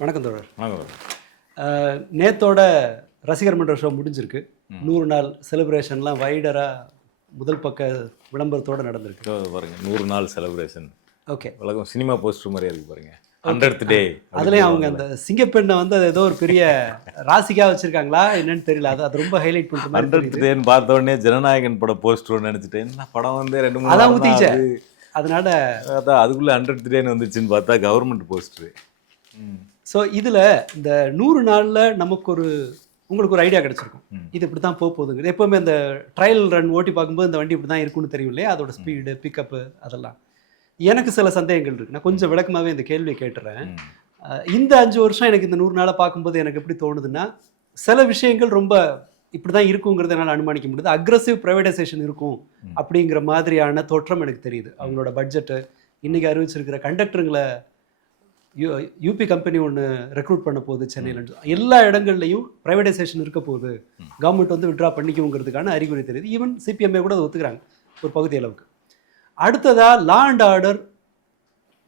வணக்கம் தோழர். வணக்கம். நேத்தோட ரசிகர் மன்ற ஷோ முடிஞ்சிருக்கு. 100 நாள் செலிப்ரேஷன்லாம் வைடராக முதல் பக்க விளம்பரத்தோடு நடந்திருக்கு. பாருங்க, 100 நாள் செலிப்ரேஷன். ஓகே, உலகம் சினிமா போஸ்டர் மாதிரியே இருக்கு பாருங்க. 100th டே. அதுலேயும் அவங்க அந்த சிங்கப்பெண்ணை வந்து அது ஏதோ ஒரு பெரிய ராசிக்காக வச்சிருக்காங்களா என்னன்னு தெரியல. அது ரொம்ப ஹைலைட் பண்ணுற மாதிரி. 100th டேன்னு பார்த்த உடனே ஜனநாயகன் படம் போஸ்டர் நினைச்சிட்டேன். என்ன படம் வந்து 2-3 அதான் ஊத்திச்சே. அதனால அதான் அதுக்குள்ள 100th டேன்னு வந்துச்சுன்னு பார்த்தா கவர்மெண்ட் போஸ்டர். ஸோ இதில் இந்த 100 நாளில் நமக்கு உங்களுக்கு ஒரு ஐடியா கிடச்சிருக்கும். இது இப்படி தான் போகுதுங்க. எப்போவுமே அந்த ட்ரையல் ரன் ஓட்டி பார்க்கும்போது இந்த வண்டி இப்படி தான் இருக்குன்னு தெரியும் இல்லையா, அதோட ஸ்பீடு, பிக்கப்பு அதெல்லாம். எனக்கு சில சந்தேகங்கள் இருக்குது. நான் கொஞ்சம் விளக்கமாகவே இந்த கேள்வியை கேட்டுறேன். இந்த 5 வருஷம் எனக்கு இந்த 100 நாளை பார்க்கும்போது எனக்கு எப்படி தோணுதுன்னா, சில விஷயங்கள் ரொம்ப இப்படி தான் இருக்குங்கிறத என்னால் அனுமானிக்க முடியுது. அக்ரஸிவ் ப்ரைவேடைசேஷன் இருக்கும் அப்படிங்கிற மாதிரியான தோற்றம் எனக்கு தெரியுது. அவங்களோட பட்ஜெட்டு, இன்றைக்கி அறிவிச்சிருக்கிற கண்டக்டருங்களை யூபி கம்பெனி ஒன்று ரெக்ரூட் பண்ண போகுது சென்னையில். எல்லா இடங்கள்லையும் ப்ரைவேடைசேஷன் இருக்க போகுது, கவர்மெண்ட் வந்து விட்ரா பண்ணிக்குங்கிறதுக்கான அறிகுறி தெரியுது. ஈவன் சிபிஎம்ஏ கூட அதை ஒத்துக்கிறாங்க ஒரு பகுதி அளவுக்கு. அடுத்ததாக லா அண்ட் ஆர்டர்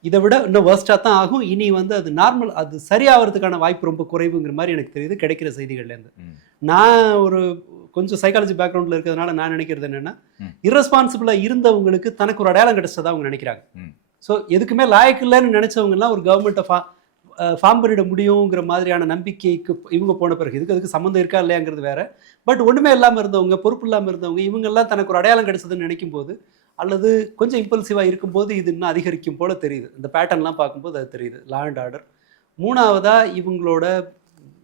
இதை விட இன்னும் வேர்ஸ்டாக தான் ஆகும். இனி வந்து அது நார்மல், அது சரியாகிறதுக்கான வாய்ப்பு ரொம்ப குறைவுங்கிற மாதிரி எனக்கு தெரியுது கிடைக்கிற செய்திகள்லேருந்து. நான் ஒரு கொஞ்சம் சைக்காலஜி பேக்ரவுண்டில் இருக்கிறதுனால நான் நினைக்கிறது என்னென்னா, இரஸ்பான்சிபிளாக இருந்தவங்களுக்கு தனக்கு ஒரு அடையாளம் கிடைச்சதா அவங்க நினைக்கிறாங்க. ஸோ எதுக்குமே லாயக்கு இல்லைன்னு நினச்சவங்கலாம் ஒரு கவர்மெண்ட்டை ஃபார்ம் பண்ணிட முடியுங்கிற மாதிரியான நம்பிக்கைக்கு இவங்க போன பிறகு அதுக்கு சம்மந்தம் இருக்கா இல்லையாங்கிறது வேறு. பட் ஒன்றுமே இல்லாமல் இருந்தவங்க, பொறுப்பு இல்லாமல் இருந்தவங்க, இவங்கெல்லாம் தனக்கு ஒரு அடையாளம் கிடைச்சதுன்னு நினைக்கும் போது, அல்லது கொஞ்சம் இம்பல்சிவாக இருக்கும்போது இது இன்னும் அதிகரிக்கும் போல் தெரியுது. இந்த பேட்டர்ன்லாம் பார்க்கும்போது அது தெரியுது. Law and order. மூணாவதாக இவங்களோட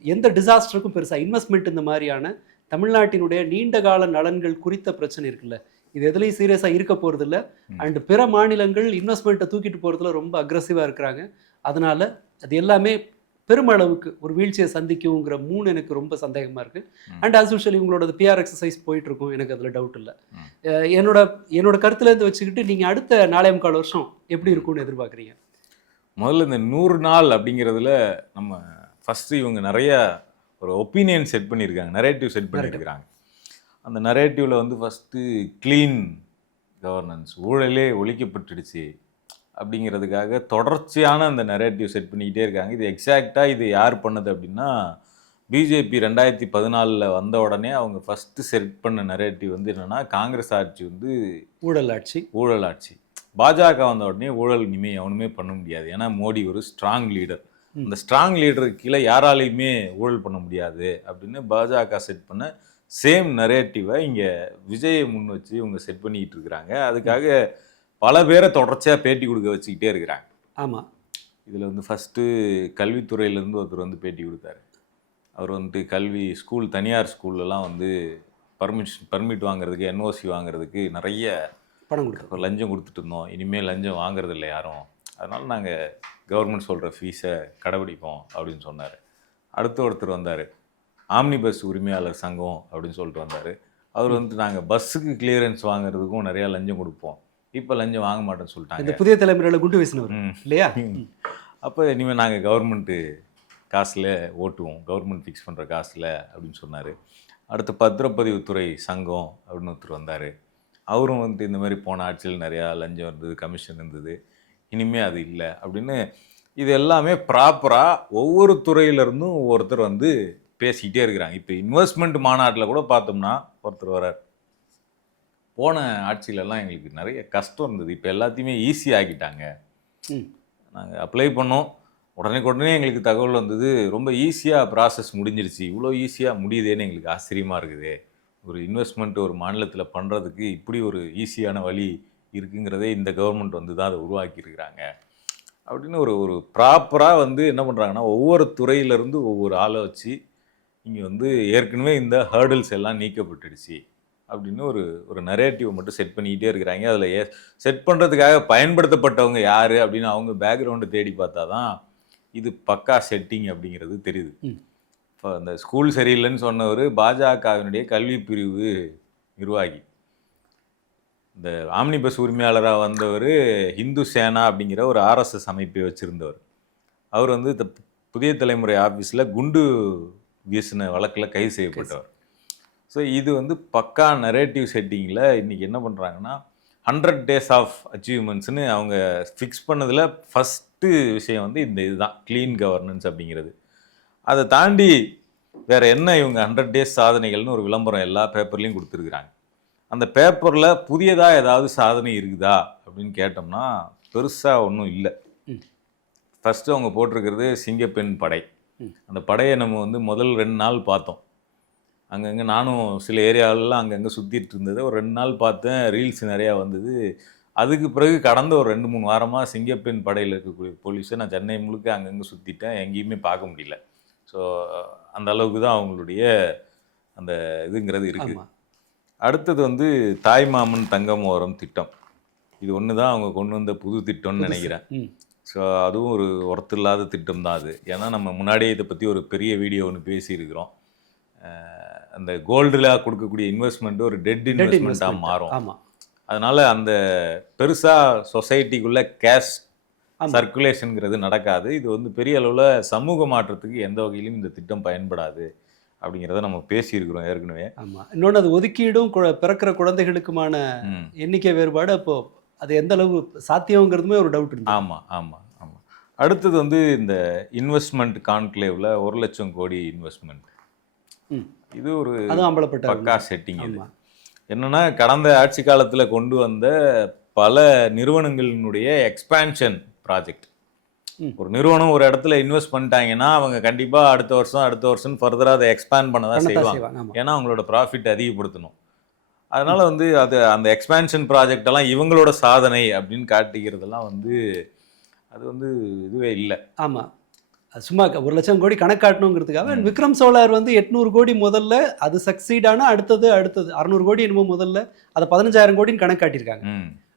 எந்த டிசாஸ்டருக்கும் பெருசாக இன்வெஸ்ட்மெண்ட் இந்த மாதிரியான தமிழ்நாட்டினுடைய நீண்டகால நலன்கள் குறித்த பிரச்சனை இருக்குல்ல, இது எதுலையும் சீரியஸாக இருக்க போகிறது இல்லை. அண்டு பிற மாநிலங்கள் இன்வெஸ்ட்மெண்ட்டை தூக்கிட்டு போகிறதுல ரொம்ப அக்ரெசிவாக இருக்கிறாங்க. அதனால் அது எல்லாமே பெருமளவுக்கு ஒரு வீழ்ச்சியை சந்திக்குங்கிற எனக்கு ரொம்ப சந்தேகமாக இருக்குது. அண்ட் ஆஸ் யூஷுவல் இவங்களோட பிஆர் எக்ஸசைஸ் போயிட்டுருக்கும், எனக்கு அதில் டவுட் இல்லை. என்னோட கருத்துலேருந்து வச்சுக்கிட்டு நீங்கள் அடுத்த 4.25 வருஷம் எப்படி இருக்கும்னு எதிர்பார்க்குறீங்க? முதல்ல இந்த 100 நாள் அப்படிங்கிறதுல நம்ம ஃபஸ்ட்டு இவங்க நிறைய ஒரு ஒப்பீனியன் செட் பண்ணியிருக்காங்க, நரேட்டிவ் செட் பண்ணியிருக்கிறாங்க. அந்த நரேட்டிவில் வந்து ஃபஸ்ட்டு க்ளீன் கவர்னன்ஸ், ஊழலே ஒழிக்கப்பட்டுடுச்சு அப்படிங்கிறதுக்காக தொடர்ச்சியான அந்த நரேட்டிவ் செட் பண்ணிக்கிட்டே இருக்காங்க. இது எக்ஸாக்டாக இது யார் பண்ணது அப்படின்னா, பிஜேபி 2014 வந்த உடனே அவங்க ஃபஸ்ட்டு செட் பண்ண நரேட்டிவ் வந்து என்னென்னா, காங்கிரஸ் ஆட்சி வந்து ஊழல் ஆட்சி. பாஜக வந்த உடனே ஊழல் இனிமேல் எவனுமே பண்ண முடியாது, ஏன்னா மோடி ஒரு ஸ்ட்ராங் லீடர். அந்த ஸ்ட்ராங் லீடருக்கு கீழே யாராலையுமே ஊழல் பண்ண முடியாது அப்படின்னு பாஜக செட் பண்ண சேம் நரேட்டிவை இங்கே விஜயை முன் வச்சு இவங்க செட் பண்ணிக்கிட்டு இருக்கிறாங்க. அதுக்காக பல பேரை தொடர்ச்சியாக பேட்டி கொடுக்க வச்சுக்கிட்டே இருக்கிறாங்க. ஆமாம், இதில் வந்து ஃபஸ்ட்டு கல்வித்துறையிலேருந்து ஒருத்தர் வந்து பேட்டி கொடுத்தாரு. அவர் வந்துட்டு ஸ்கூல், தனியார் ஸ்கூல்லலாம் வந்து பர்மிட் வாங்குறதுக்கு, என்ஓசி வாங்குறதுக்கு நிறைய பணம் கொடுத்து லஞ்சம் கொடுத்துட்டு இருந்தோம். இனிமேல் லஞ்சம் வாங்குறது இல்லை யாரும், அதனால் நாங்கள் கவர்மெண்ட் சொல்கிற ஃபீஸை கடைபிடிப்போம் அப்படின்னு சொன்னார். அடுத்த ஒருத்தர் வந்தார், ஆம்னி பஸ் உரிமையாளர் சங்கம் அப்படின்னு சொல்லிட்டு வந்தார். அவர் வந்துட்டு நாங்கள் பஸ்ஸுக்கு கிளியரன்ஸ் வாங்குறதுக்கும் நிறையா லஞ்சம் கொடுப்போம், இப்போ லஞ்சம் வாங்க மாட்டேன்னு சொல்லிட்டாங்க. இந்த புதிய தலைமுறையில் குண்டு வீசினவர் இல்லையா? அப்போ இனிமேல் நாங்கள் கவர்மெண்ட்டு காசில் ஓட்டுவோம், கவர்மெண்ட் ஃபிக்ஸ் பண்ணுற காசில் அப்படின்னு சொன்னார். அடுத்து பத்திரப்பதிவுத்துறை சங்கம் அப்படின்னு ஒருத்தர் வந்தார். அவரும் வந்துட்டு இந்த மாதிரி போன ஆட்சியில் நிறையா லஞ்சம் இருந்தது, கமிஷன் இருந்தது, இனிமேல் அது இல்லை அப்படின்னு. இது எல்லாமே ப்ராப்பராக ஒவ்வொரு துறையிலேருந்தும் ஒவ்வொருத்தர் வந்து பேசிக்கிட்டே இருக்கிறாங்க. இப்போ இன்வெஸ்ட்மெண்ட் மாநாட்டில் கூட பார்த்தோம்னா ஒருத்தர் வரார், போன ஆட்சியிலலாம் எங்களுக்கு நிறைய கஷ்டம் இருந்தது, இப்போ எல்லாத்தையுமே ஈஸி ஆக்கிட்டாங்க, நாங்கள் அப்ளை பண்ணோம், உடனே எங்களுக்கு தகவல் வந்தது, ரொம்ப ஈஸியாக ப்ராசஸ் முடிஞ்சிருச்சு, இவ்வளோ ஈஸியாக முடியுதேன்னு எங்களுக்கு ஆச்சரியமாக இருக்குது. ஒரு இன்வெஸ்ட்மெண்ட் ஒரு மாநிலத்தில் பண்ணுறதுக்கு இப்படி ஒரு ஈஸியான வழி இருக்குங்கிறதே இந்த கவர்மெண்ட் வந்து தான் அதை உருவாக்கியிருக்கிறாங்க அப்படின்னு ஒரு ப்ராப்பராக வந்து என்ன பண்ணுறாங்கன்னா, ஒவ்வொரு துறையிலேருந்து ஒவ்வொரு ஆளை வச்சு இங்கே வந்து ஏற்கனவே இந்த ஹேர்டில்ஸ் எல்லாம் நீக்கப்பட்டுடுச்சு அப்படின்னு ஒரு நரேட்டிவ் மட்டும் செட் பண்ணிக்கிட்டே இருக்கிறாங்க. அதில் செட் பண்ணுறதுக்காக பயன்படுத்தப்பட்டவங்க யார் அப்படின்னு அவங்க பேக்ரவுண்டு தேடி பார்த்தா தான் இது பக்கா செட்டிங் அப்படிங்கிறது தெரியுது. இப்போ அந்த ஸ்கூல் சரியில்லைன்னு சொன்னவர் பாஜகவினுடைய கல்வி பிரிவு நிர்வாகி. இந்த ஆம்னி பஸ் உரிமையாளராக வந்தவர் ஹிந்து சேனா அப்படிங்கிற ஒரு ஆர்எஸ்எஸ் அமைப்பை வச்சுருந்தவர். அவர் வந்து இந்த புதிய தலைமுறை ஆஃபீஸில் குண்டு வீசின வழக்கில் கைது செய்யப்பட்டவர். ஸோ இது வந்து பக்கா நரேட்டிவ் செட்டிங்கில் இன்றைக்கி என்ன பண்ணுறாங்கன்னா, 100 டேஸ் ஆஃப் அச்சீவ்மெண்ட்ஸ்னு அவங்க ஃபிக்ஸ் பண்ணதில் ஃபஸ்ட்டு விஷயம் வந்து இதுதான் க்ளீன் கவர்னன்ஸ் அப்படிங்கிறது. அதை தாண்டி வேற என்ன இவங்க 100 டேஸ் சாதனைகள்னு ஒரு விளம்பரம் எல்லா பேப்பர்லையும் கொடுத்துருக்குறாங்க. அந்த பேப்பரில் புதியதாக ஏதாவது சாதனை இருக்குதா அப்படின்னு கேட்டோம்னா பெருசாக ஒன்றும் இல்லை. ஃபஸ்ட்டு அவங்க போட்டிருக்கிறது சிங்கப்பெண் படை. அந்த படையை நம்ம வந்து முதல் 2 நாள் பார்த்தோம். அங்கங்கே நானும் சில ஏரியாவிலலாம் அங்கங்கே சுற்றிட்டு இருந்தது. ஒரு 2 நாள் பார்த்தேன், ரீல்ஸ் நிறையா வந்தது. அதுக்கு பிறகு கடந்த ஒரு 2-3 வாரமாக சிங்கப்பெண் படையில் இருக்கக்கூடிய போலீஸை நான் சென்னை முழுக்க அங்கங்கே சுற்றிட்டேன், எங்கேயுமே பார்க்க முடியல. ஸோ அந்த அளவுக்கு தான் அவங்களுடைய அந்த இதுங்கிறது இருக்குது. அடுத்தது வந்து தாய்மாமன் தங்கமோரம் திட்டம். இது ஒன்று தான் அவங்க கொண்டு வந்த புது திட்டம்னு நினைக்கிறேன். ஸோ அதுவும் ஒரு ஒர்த்து இல்லாத திட்டம் தான் அது. ஏன்னா நம்ம முன்னாடியே இதை பற்றி ஒரு பெரிய வீடியோ ஒன்று பேசியிருக்கிறோம். அந்த கோல்டில் கொடுக்கக்கூடிய இன்வெஸ்ட்மெண்ட் ஒரு டெட் இன்வெஸ்ட்மெண்ட்டாக மாறும். அதனால் அந்த பெருசாக சொசைட்டிக்குள்ளே கேஷ் சர்க்குலேஷனுங்கிறது நடக்காது. இது வந்து பெரிய அளவில் சமூக மாற்றத்துக்கு எந்த வகையிலும் இந்த திட்டம் பயன்படாது அப்படிங்கிறத நம்ம பேசியிருக்கிறோம் ஏற்கனவே. ஆமாம். இன்னொன்று அது ஒதுக்கீடும் பிறக்கிற குழந்தைகளுக்குமான எண்ணிக்கை வேறுபாடு, அப்போ அது எந்த அளவு சாத்தியங்கிறதுமே ஒரு டவுட் இருக்கு. ஆமாம் ஆமாம் ஆமாம். அடுத்தது வந்து இந்த இன்வெஸ்ட்மெண்ட் கான்க்ளேவில் 1 லட்சம் கோடி இன்வெஸ்ட்மெண்ட். இது ஒரு பக்கா செட்டிங். இது என்னன்னா கடந்த ஆட்சி காலத்தில் கொண்டு வந்த பல நிறுவனங்களினுடைய எக்ஸ்பேன்ஷன் ப்ராஜெக்ட். ஒரு நிறுவனம் ஒரு இடத்துல இன்வெஸ்ட் பண்ணிட்டாங்கன்னா அவங்க கண்டிப்பாக அடுத்த வருஷம் ஃபர்தராக அதை எக்ஸ்பேண்ட் பண்ண தான் செய்வாங்க. ஏன்னா அவங்களோட ப்ராஃபிட் அதிகப்படுத்தணும். அதனால வந்து அது அந்த எக்ஸ்பேன்ஷன் ப்ராஜெக்ட் எல்லாம் இவங்களோட சாதனை அப்படின்னு காட்டிக்கிறதெல்லாம் வந்து அது வந்து இதுவே இல்லை. ஆமாம், சும்மா 1 லட்சம் கோடி கணக்காட்டணுங்கிறதுக்காக விக்ரம் சோலார் வந்து 800 கோடி முதல்ல அது சக்சீட் ஆனால் அடுத்தது 600 கோடி என்னமோ முதல்ல அதை 15,000 கோடின்னு கணக்காட்டியிருக்காங்க.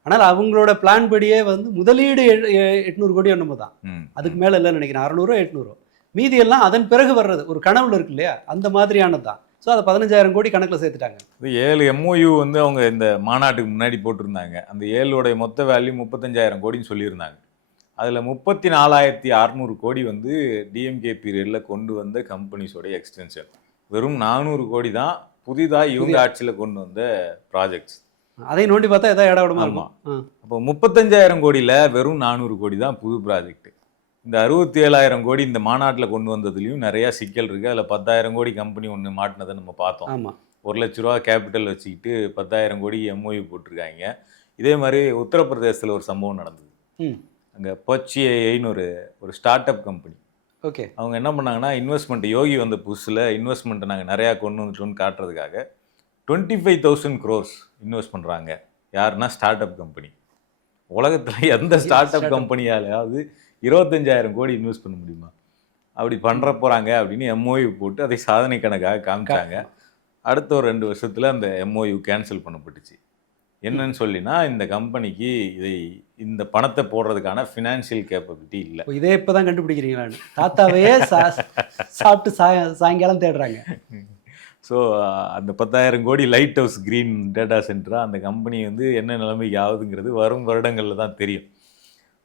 ஆனால் அவங்களோட பிளான் படியே வந்து முதலீடு 800 கோடி என்னமோ தான், அதுக்கு மேலே இல்லைன்னு நினைக்கிறேன். 600 800 மீதி எல்லாம் அதன் பிறகு வர்றது ஒரு கனவுல இருக்கு இல்லையா, அந்த மாதிரியானது தான். ஸோ அதை 15,000 கோடி கணக்கில் சேர்த்துட்டாங்க. 7 MOU வந்து அவங்க இந்த மாநாட்டுக்கு முன்னாடி போட்டிருந்தாங்க. அந்த 7 மொத்த வேல்யூ 35,000 கோடின்னு சொல்லியிருந்தாங்க. அதில் 34,600 கோடி வந்து டிஎம்கே பீரியடில் கொண்டு வந்த கம்பெனிஸோடைய எக்ஸ்டென்ஷன். வெறும் 400 கோடி தான் புதிதாக இவங்க ஆட்சியில் கொண்டு வந்த ப்ராஜெக்ட்ஸ். அதை நோண்டி பார்த்தா எதாவது இடம் விடமா இருக்கும். அப்போ 35,000 கோடியில் வெறும் 400 கோடி தான் புது ப்ராஜெக்ட். இந்த 67,000 கோடி இந்த மாநாட்டில் கொண்டு வந்ததுலையும் நிறையா சிக்கல் இருக்குது. அதில் 10,000 கோடி கம்பெனி ஒன்று மாட்டினதை நம்ம பார்த்தோம். 1 லட்ச ரூபா கேபிட்டல் வச்சுக்கிட்டு 10,000 கோடி MOU போட்டிருக்காங்க. இதே மாதிரி உத்தரப்பிரதேசத்தில் ஒரு சம்பவம் நடந்தது. அங்கே பச்சிஐன்னு ஒரு ஸ்டார்ட் அப் கம்பெனி. ஓகே, அவங்க என்ன பண்ணாங்கன்னா இன்வெஸ்ட்மெண்ட் யோகி வந்த புதுசில் இன்வெஸ்ட்மெண்ட்டை நாங்கள் நிறையா கொண்டு வந்துட்டோம்னு காட்டுறதுக்காக 25,000 crores இன்வெஸ்ட் பண்ணுறாங்க. யாருன்னா ஸ்டார்ட் அப் கம்பெனி. உலகத்தில் எந்த ஸ்டார்ட் அப் கம்பெனியாலையாவது 25,000 கோடி இன்வெஸ்ட் பண்ண முடியுமா? அப்படி பண்ணுற போகிறாங்க அப்படின்னு MOU போட்டு அதை சாதனை கணக்காக காமிச்சாங்க. அடுத்த ஒரு 2 வருஷத்தில் அந்த MOU கேன்சல் பண்ணப்பட்டுச்சு. என்னன்னு சொல்லினா இந்த கம்பெனிக்கு இந்த பணத்தை போடுறதுக்கான ஃபினான்ஷியல் கேப்பபிலிட்டி இல்லை. இதே இப்போ தான் கண்டுபிடிக்கிறீங்களான்னு தாத்தாவையே சாப்பிட்டு சாயங்காலம் தேடுறாங்க. ஸோ அந்த 10,000 கோடி லைட் ஹவுஸ் கிரீன் டேட்டா சென்டராக அந்த கம்பெனி வந்து என்ன நிலைமைக்கு ஆகுதுங்கிறது வரும் வருடங்களில் தான் தெரியும்.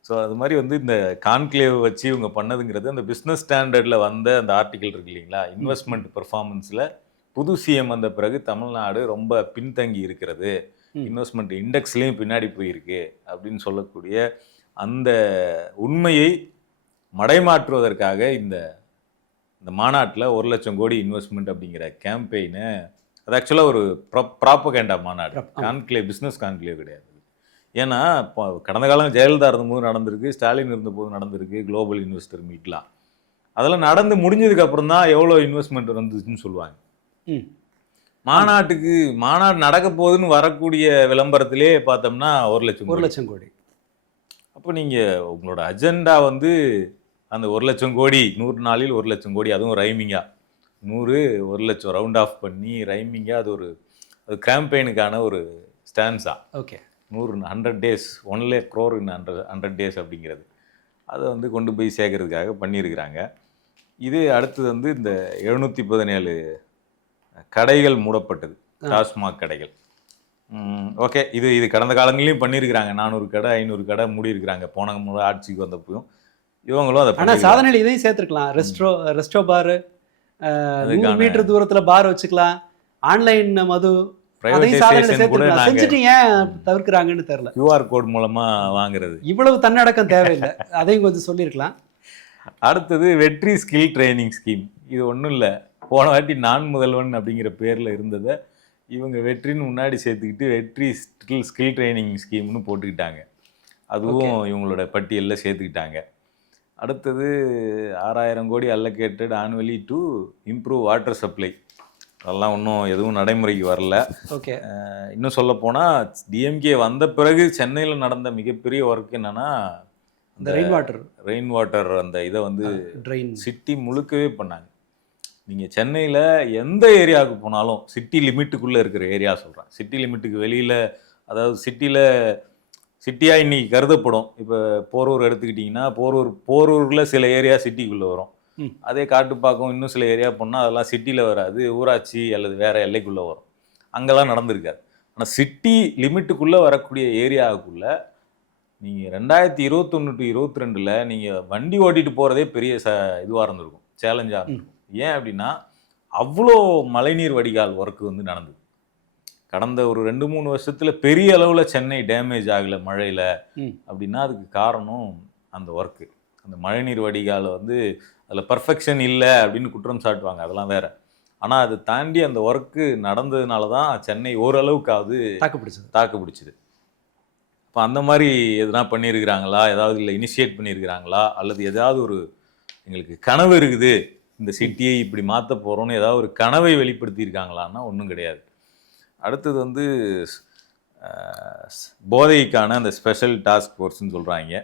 ஸோ அது மாதிரி வந்து இந்த கான்க்ளேவ் வச்சு இவங்க பண்ணதுங்கிறது அந்த பிஸ்னஸ் ஸ்டாண்டர்டில் வந்த அந்த ஆர்டிக்கல் இருக்கு இல்லைங்களா, இன்வெஸ்ட்மெண்ட் பெர்ஃபார்மன்ஸில் புது சிஎம் வந்த பிறகு தமிழ்நாடு ரொம்ப பின்தங்கி இருக்கிறது, இன்வெஸ்ட்மெண்ட் இண்டெக்ஸ்லேயும் பின்னாடி போயிருக்கு அப்படின்னு சொல்லக்கூடிய அந்த உண்மையை மடைமாற்றுவதற்காக இந்த மாநாட்டில் 1 லட்சம் கோடி இன்வெஸ்ட்மெண்ட் அப்படிங்கிற கேம்பெயினை, அது ஆக்சுவலாக ஒரு ப்ராப்பகேண்டா மாநாடு, கான்க்ளேவ் பிஸ்னஸ் கான்க்ளேவ் கிடையாது. ஏன்னா இப்போ கடந்த காலம் ஜெயலலிதா இருந்தபோது நடந்திருக்கு, ஸ்டாலின் இருந்தபோது நடந்திருக்கு குளோபல் இன்வெஸ்டர் மீட்லாம். அதெல்லாம் நடந்து முடிஞ்சதுக்கு அப்புறம் தான் எவ்வளோ இன்வெஸ்ட்மெண்ட் வந்துச்சுன்னு சொல்லுவாங்க. மாநாடு நடக்க போகுதுன்னு வரக்கூடிய விளம்பரத்திலே பார்த்தோம்னா 1 லட்சம் கோடி. அப்போ நீங்கள் உங்களோட அஜெண்டா வந்து அந்த 1 லட்சம் கோடி 100 நாளில் 1 லட்சம் கோடி, அதுவும் ரைமிங்காக 100 லட்சம் ரவுண்ட் ஆஃப் பண்ணி ரைமிங்காக அது கேம்பெயினுக்கான ஒரு stanza. Okay, 100 days 1 lakh crore in 100 days அப்படிங்கிறது அதை வந்து கொண்டு போய் சேர்க்கறதுக்காக பண்ணியிருக்கிறாங்க. இது அடுத்தது வந்து இந்த 717 கடைகள் மூடப்பட்டது, டாஸ்மாக் கடைகள். ஓகே, இது கடந்த காலங்களையும் பண்ணியிருக்கிறாங்க. 400 கடை 500 கடை மூடி இருக்கிறாங்க போன முறை ஆட்சிக்கு வந்தப்பையும். இவங்களும் அதை ஆனால் சாதனையில் இதையும் சேர்த்துருக்கலாம். ரெஸ்டோ பாரு, 100 மீட்டர் தூரத்தில் பார் வச்சுக்கலாம், ஆன்லைன் மது அதையும் சாதனையில பிரைவேடைசேஷன் கூட சேர்த்துக்கலாம். நாங்கள் செஞ்சுட்டு ஏன் தவிர்க்கிறாங்கன்னு தெரியல. QR கோட் மூலமாக வாங்குறது. இவ்வளவு தன்னடக்கம் தேவையில்லை, அதையும் கொஞ்சம் சொல்லியிருக்கலாம். அடுத்தது வெற்றி ஸ்கில் ட்ரைனிங் ஸ்கீம். இது ஒன்றும் இல்லை, போன வாட்டி நான் முதல்வன் அப்படிங்கிற பேரில் இருந்ததை இவங்க வெற்றின்னு முன்னாடி சேர்த்துக்கிட்டு வெற்றி ஸ்கில் ட்ரைனிங் ஸ்கீம்னு போட்டுக்கிட்டாங்க. அதுவும் இவங்களோட பட்டியலில் சேர்த்துக்கிட்டாங்க. அடுத்தது 6000 கோடி allocated annually to improve water supply. அதெல்லாம் இன்னும் எதுவும் நடைமுறைக்கு வரல. ஓகே. இன்னும் சொல்லப்போனால் டிஎம்கே வந்த பிறகு சென்னையில் நடந்த மிகப்பெரிய ஒர்க் என்னன்னா இந்த ரெயின் வாட்டர் அந்த இதை வந்து ட்ரெயின் சிட்டி முழுக்கவே பண்ணாங்க. நீங்கள் சென்னையில் எந்த ஏரியாவுக்கு போனாலும் சிட்டி லிமிட்டுக்குள்ளே இருக்கிற ஏரியா சொல்கிறேன், சிட்டி லிமிட்டுக்கு வெளியில், அதாவது சிட்டியாக இன்னைக்கு கருதப்படும். இப்போ போரூர் எடுத்துக்கிட்டிங்கன்னா போரூரில் சில ஏரியா சிட்டிக்குள்ளே வரும். அதே காட்டுப்பாக்கம் இன்னும் சில ஏரியா போனால் அதெல்லாம் சிட்டியில் வராது, ஊராட்சி அல்லது வேறு எல்லைக்குள்ளே வரும். அங்கெல்லாம் நடந்திருக்காது. ஆனால் சிட்டி லிமிட்டுக்குள்ளே வரக்கூடிய ஏரியாவுக்குள்ளே நீங்கள் 2021 to 22 நீங்கள் வண்டி ஓட்டிட்டு போகிறதே பெரிய இதுவாக இருந்திருக்கும், சேலஞ்சாக இருந்திருக்கும். ஏன் அப்படின்னா அவ்வளோ மழைநீர் வடிகால் ஒர்க்கு வந்து நடந்தது. கடந்த ஒரு 2-3 வருஷத்தில் பெரிய அளவில் சென்னை டேமேஜ் ஆகலை மழையில் அப்படின்னா அதுக்கு காரணம் அந்த ஒர்க்கு. அந்த மழைநீர் வடிகால் வந்து அதில் பர்ஃபெக்ஷன் இல்லை அப்படின்னு குற்றம் சாட்டுவாங்க, அதெல்லாம் வேற. ஆனால் அதை தாண்டி அந்த ஒர்க்கு நடந்ததுனால தான் சென்னை ஓரளவுக்காவது தாக்கு பிடிச்சிது. இப்போ அந்த மாதிரி எதுனா பண்ணியிருக்கிறாங்களா, ஏதாவது இல்லை இனிஷியேட் பண்ணியிருக்கிறாங்களா, அல்லது ஏதாவது ஒரு எங்களுக்கு கனவு இருக்குது இந்த சிட்டியை இப்படி மாற்ற போகிறோன்னு ஏதாவது ஒரு கனவை வெளிப்படுத்தியிருக்காங்களான்னா ஒன்றும் கிடையாது. அடுத்தது வந்து போதைக்கான அந்த ஸ்பெஷல் டாஸ்க் ஃபோர்ஸ்ன்னு சொல்கிறாங்க.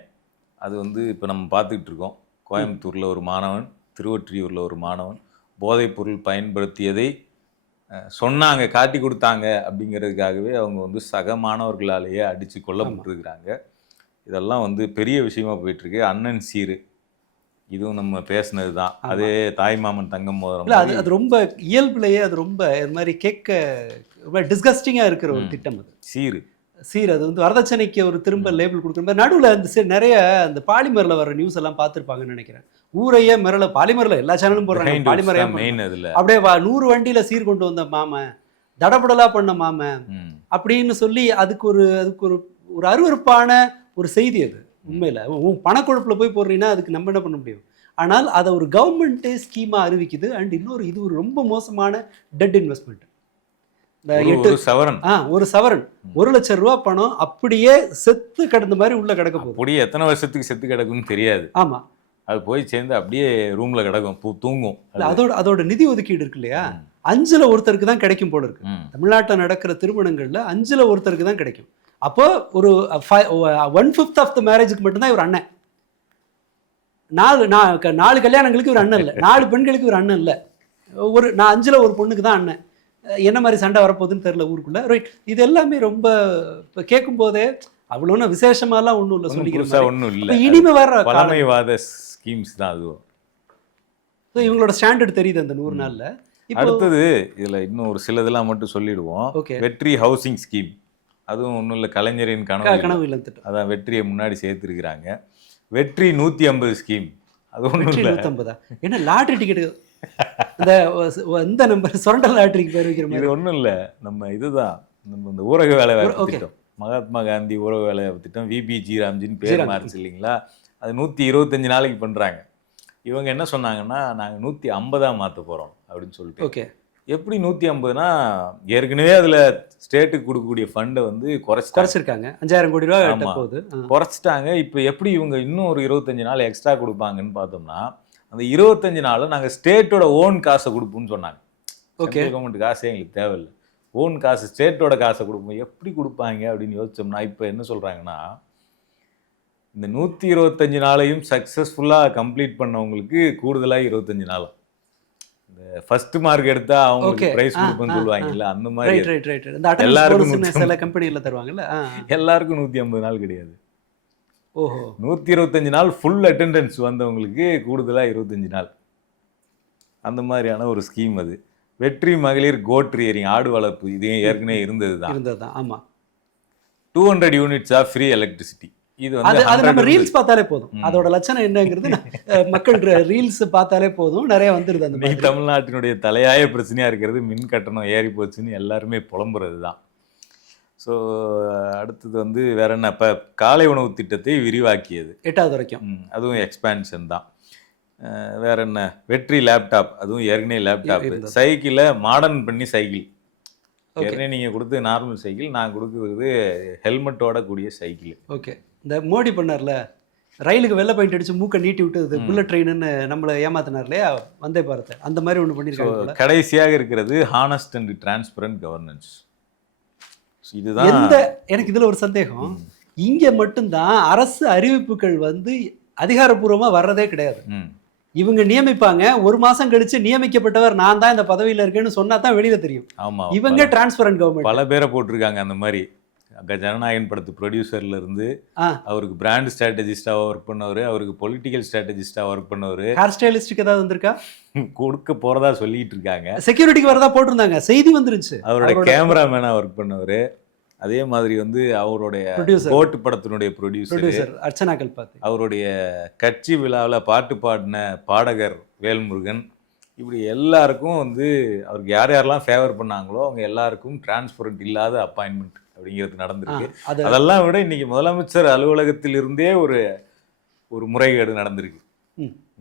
அது வந்து இப்போ நம்ம பார்த்துக்கிட்டு இருக்கோம். கோயம்புத்தூரில் ஒரு மாணவன், திருவொற்றியூரில் ஒரு மாணவன் போதைப்பொருள் பயன்படுத்தியதை சொன்னாங்க, காட்டி கொடுத்தாங்க அப்படிங்கிறதுக்காகவே அவங்க வந்து சக மாணவர்களாலேயே அடித்து கொல்லப்பட்டிருக்கிறாங்க. இதெல்லாம் வந்து பெரிய விஷயமா போயிட்டுருக்கு. அண்ணன் சீரு இதுவும் நம்ம பேசுனது தான். அதே தாய்மாமன் தங்கம் மோதிரம் இல்லை, அது ரொம்ப இயல்புலையே அது ரொம்ப இது மாதிரி கேட்க ரொம்ப டிஸ்கஸ்டிங்காக இருக்கிற ஒரு திட்டம். அது சீர் அது வந்து வரதட்சணைக்கு ஒரு திரும்ப லேபிள் கொடுக்குற மாதிரி நடுவில் அந்த நிறைய அந்த பாலிமரில் வர நியூஸ் எல்லாம் பார்த்துருப்பாங்கன்னு நினைக்கிறேன். ஊரையே மிரள பாலிமரில் எல்லா சேனலும் போடுறாங்க. பாலிமரே அப்படியே 100 வண்டியில் சீர் கொண்டு வந்த மாமன், தடபுடலா பண்ண மாமன் அப்படின்னு சொல்லி அதுக்கு ஒரு ஒரு அருவருப்பான ஒரு செய்தி. அது உண்மையில் உன் பணக்கொழுப்பில் போய் போடுறீங்கன்னா அதுக்கு நம்ம என்ன பண்ண முடியும்? ஆனால் அதை ஒரு கவர்மெண்ட்டே ஸ்கீமாக அறிவிக்குது. அண்ட் இன்னொரு இது ஒரு ரொம்ப மோசமான டெட் இன்வெஸ்ட்மெண்ட். ஒரு சவரன் 1 லட்சம் ரூபா பணம் அப்படியே செத்து கிடந்த மாதிரி உள்ள கிடக்க போகுது. அப்படியே எத்தனை வருஷத்துக்கு செத்து கிடக்குன்னு தெரியாது. ஆமா, அது போய் சேர்ந்து அப்படியே ரூம்ல கிடக்கும், தூங்கும். அதோட நிதி ஒதுக்கீடு இருக்கு இல்லையா, 5ல் ஒருத்தருக்கு தான் கிடைக்கும் போல இருக்கு. தமிழ்நாட்டில் நடக்கிற திருமணங்கள்ல 5ல் ஒருத்தருக்கு தான் கிடைக்கும். அப்போ ஒரு 1/5 ஆஃப் த மேரேஜுக்கு மட்டும்தான் இவர் அண்ணன். 4 கல்யாணங்களுக்கு ஒரு அண்ணன் இல்லை, 4 பெண்களுக்கு ஒரு அண்ணன் இல்லை. நான் 5ல் ஒரு பொண்ணுக்கு தான் அண்ணன். என்ன மாதிரி சண்டை வரப்போகுதுன்னு தெரியல ஊருக்குள்ள. ரைட், இது எல்லாமே ரொம்ப கேட்கும் போதே அவ்வளோ விசேஷமாலாம் ஒன்றும் இல்லை, சொல்லிக்கிறேன் ஒன்றும் இல்லை. இனிமே வர பழமைவாத ஸ்கீம்ஸ் தான் அதுவும். இவங்களோட ஸ்டாண்டர்ட் தெரியுது அந்த 100 நாள்ல. அடுத்தது இதுல இன்னும் ஒரு சிலதெல்லாம் மட்டும் சொல்லிடுவோம். வெற்றி ஹவுசிங் ஸ்கீம், அதுவும் ஒன்றும் இல்லை, கலைஞரின் கனவு இல்லை திட்டம். அதான் வெற்றியை முன்னாடி சேர்த்துருக்கிறாங்க. வெற்றி 150 ஸ்கீம், அது ஒன்றும் இல்லை. 150 என்ன லாட்டரி டிக்கெட்டு, இந்த நம்பர் சுரண்டல் லாட்டரிக்கு பேர் வைக்கிற மாதிரி. இது ஒன்றும் இல்லை, நம்ம இதுதான் நம்ம இந்த ஊரக வேலை வாய்ப்பு திட்டம், மகாத்மா காந்தி ஊரக வேலை வாய்ப்பு திட்டம், விபிஜி ராம்ஜின்னு பேர் மாறிச்சு இல்லைங்களா. அது 125 நாளைக்கு பண்ணுறாங்க. இவங்க என்ன சொன்னாங்கன்னா நாங்கள் 150 மாற்ற போகிறோம் அப்படின்னு சொல்லிட்டு. ஓகே, எப்படி 150னா ஏற்கனவே அதில் ஸ்டேட்டுக்கு கொடுக்கக்கூடிய ஃபண்டை வந்து குறைச்சிருக்காங்க. 5000 கோடி ரூபா குறைச்சிட்டாங்க. இப்போ எப்படி இவங்க இன்னும் ஒரு 25 நாள் எக்ஸ்ட்ரா கொடுப்பாங்கன்னு பார்த்தோம்னா அந்த 25 நாளும் நாங்கள் ஸ்டேட்டோட ஓன் காசை கொடுப்போம்னு சொன்னாங்க. ஓகே, கவர்மெண்ட் காசே எங்களுக்கு தேவையில்லை, ஓன் காசு ஸ்டேட்டோட காசை கொடுப்போம். எப்படி கொடுப்பாங்க அப்படின்னு யோசிச்சோம்னா இப்போ என்ன சொல்கிறாங்கன்னா இந்த 125 நாளையும் சக்ஸஸ்ஃபுல்லாக கம்ப்ளீட் பண்ணவங்களுக்கு கூடுதலாக 25 நாளும். இந்த ஃபர்ஸ்ட் மார்க் எடுத்தா அவங்களுக்கு பிரைஸ் கொடுப்பேன்னு சொல்லுவாங்கல்ல, அந்த மாதிரி எல்லாருக்கும் சில கம்பெனியில் தருவாங்கல்ல, எல்லாருக்கும் 150 நாள் கிடையாது. ஓஹோ, 125 நாள் ஃபுல் அட்டெண்டன்ஸ் வந்தவங்களுக்கு கூடுதலாக 25 நாள். அந்த மாதிரியான ஒரு ஸ்கீம் அது. வெற்றி மகளிர் கோட் ரியரிங், ஆடு வளர்ப்பு, இது ஏற்கனவே இருந்தது தான். ஆமாம். 200 யூனிட்ஸ் ஆஃப் ஃப்ரீ எலக்ட்ரிசிட்டி, இது அது வந்து அது நம்ம 100 ரீல்ஸ் பார்த்தாலே போதும். அதோட லட்சணம் என்னங்கிறது மக்கள் ரீல்ஸ் பார்த்தாலே போதும், நிறைய வந்துருது அந்த இன்னைக்கு மாதிரி. தமிழ்நாட்டினுடைய தலையாய பிரச்சனையா இருக்கிறது மின் கட்டணம் ஏறி போச்சுன்னு எல்லாருமே புலம்புறது தான். ஸோ அடுத்தது வந்து வேற என்ன, இப்போ காலை உணவு திட்டத்தை விரிவாக்கியது, 8வது வரைக்கும். அதுவும் எக்ஸ்பான்ஷன் தான். வேற என்ன, வெற்றி லேப்டாப், அதுவும் ஏற்கனவே லேப்டாப். இருந்தது. சைக்கிளை மாடர்ன் பண்ணி சைக்கிள், ஓகே ஏற்கனவே நீங்கள் கொடுத்து நார்மல் சைக்கிள், நான் கொடுக்குறது ஹெல்மெட்டோட கூடிய சைக்கிள். ஓகே. இந்த மோடி பண்ணார்ல, ரயிலுக்கு வெள்ளை பெயிண்ட் அடிச்சு மூக்கை நீட்டி விட்டு புல்லட் ட்ரெயின்னு நம்மளை ஏமாத்தினார் இல்லையா, வந்தே பாரத், அந்த மாதிரி ஒன்று பண்ணியிருக்காங்க போல. கடைசியாக இருக்கிறது ஹானஸ்ட் அண்ட் டிரான்ஸ்பரண்ட் கவர்னன்ஸ். இதுதான் எனக்கு இதுல ஒரு சந்தேகம். இங்க மட்டும்தான் அரசு அறிவிப்புகள் வந்து அதிகாரப்பூர்வமா வர்றதே கிடையாது. இவங்க நியமிப்பாங்க, ஒரு மாசம் கழிச்சு நியமிக்கப்பட்டவர் நான் தான் இந்த பதவியில இருக்கேன்னு சொன்னா தான் வெளியில தெரியும். ஆமா, இவங்க டிரான்ஸ்பரண்ட் கவர்மெண்ட். பல பேரை போட்டிருக்காங்க அந்த மாதிரி. ஜனநாயகன் படத்து ப்ரொடியூசர்ல இருந்து அவருக்கு பிராண்ட் ஸ்ட்ராட்டஜிஸ்டா ஒர்க் பண்ணவர், அவருக்கு பொலிட்டிக்கல் ஸ்ட்ராட்டஜிஸ்டா ஒர்க் பண்ணவர், ஹேர் ஸ்டைலிஸ்டுக்கு ஏதாவது வந்திருக்கா கொடுக்க போறதா சொல்லிட்டு இருக்காங்க. செக்யூரிட்டிக்கு வரதா போட்டிருந்தாங்க, செய்தி வந்துருச்சு. அவரோட கேமராமேனா ஒர்க் பண்ணவர், அதே மாதிரி வந்து அவருடைய கோட்டு படத்தினுடைய ப்ரொடியூசர் அர்ச்சனா கல்பாத்தி, அவருடைய கட்சி விழாவில் பாட்டு பாடின பாடகர் வேல்முருகன், இப்படி எல்லாருக்கும் வந்து அவருக்கு யார் யாரெல்லாம் ஃபேவர் பண்ணாங்களோ அவங்க எல்லாருக்கும் டிரான்ஸ்பரண்ட் இல்லாத அப்பாயின்மெண்ட் அப்படிங்கிறது நடந்திருக்கு. அதெல்லாம் விட இன்னைக்கு முதலமைச்சர் அலுவலகத்தில் இருந்தே ஒரு முறைகேடு நடந்திருக்கு.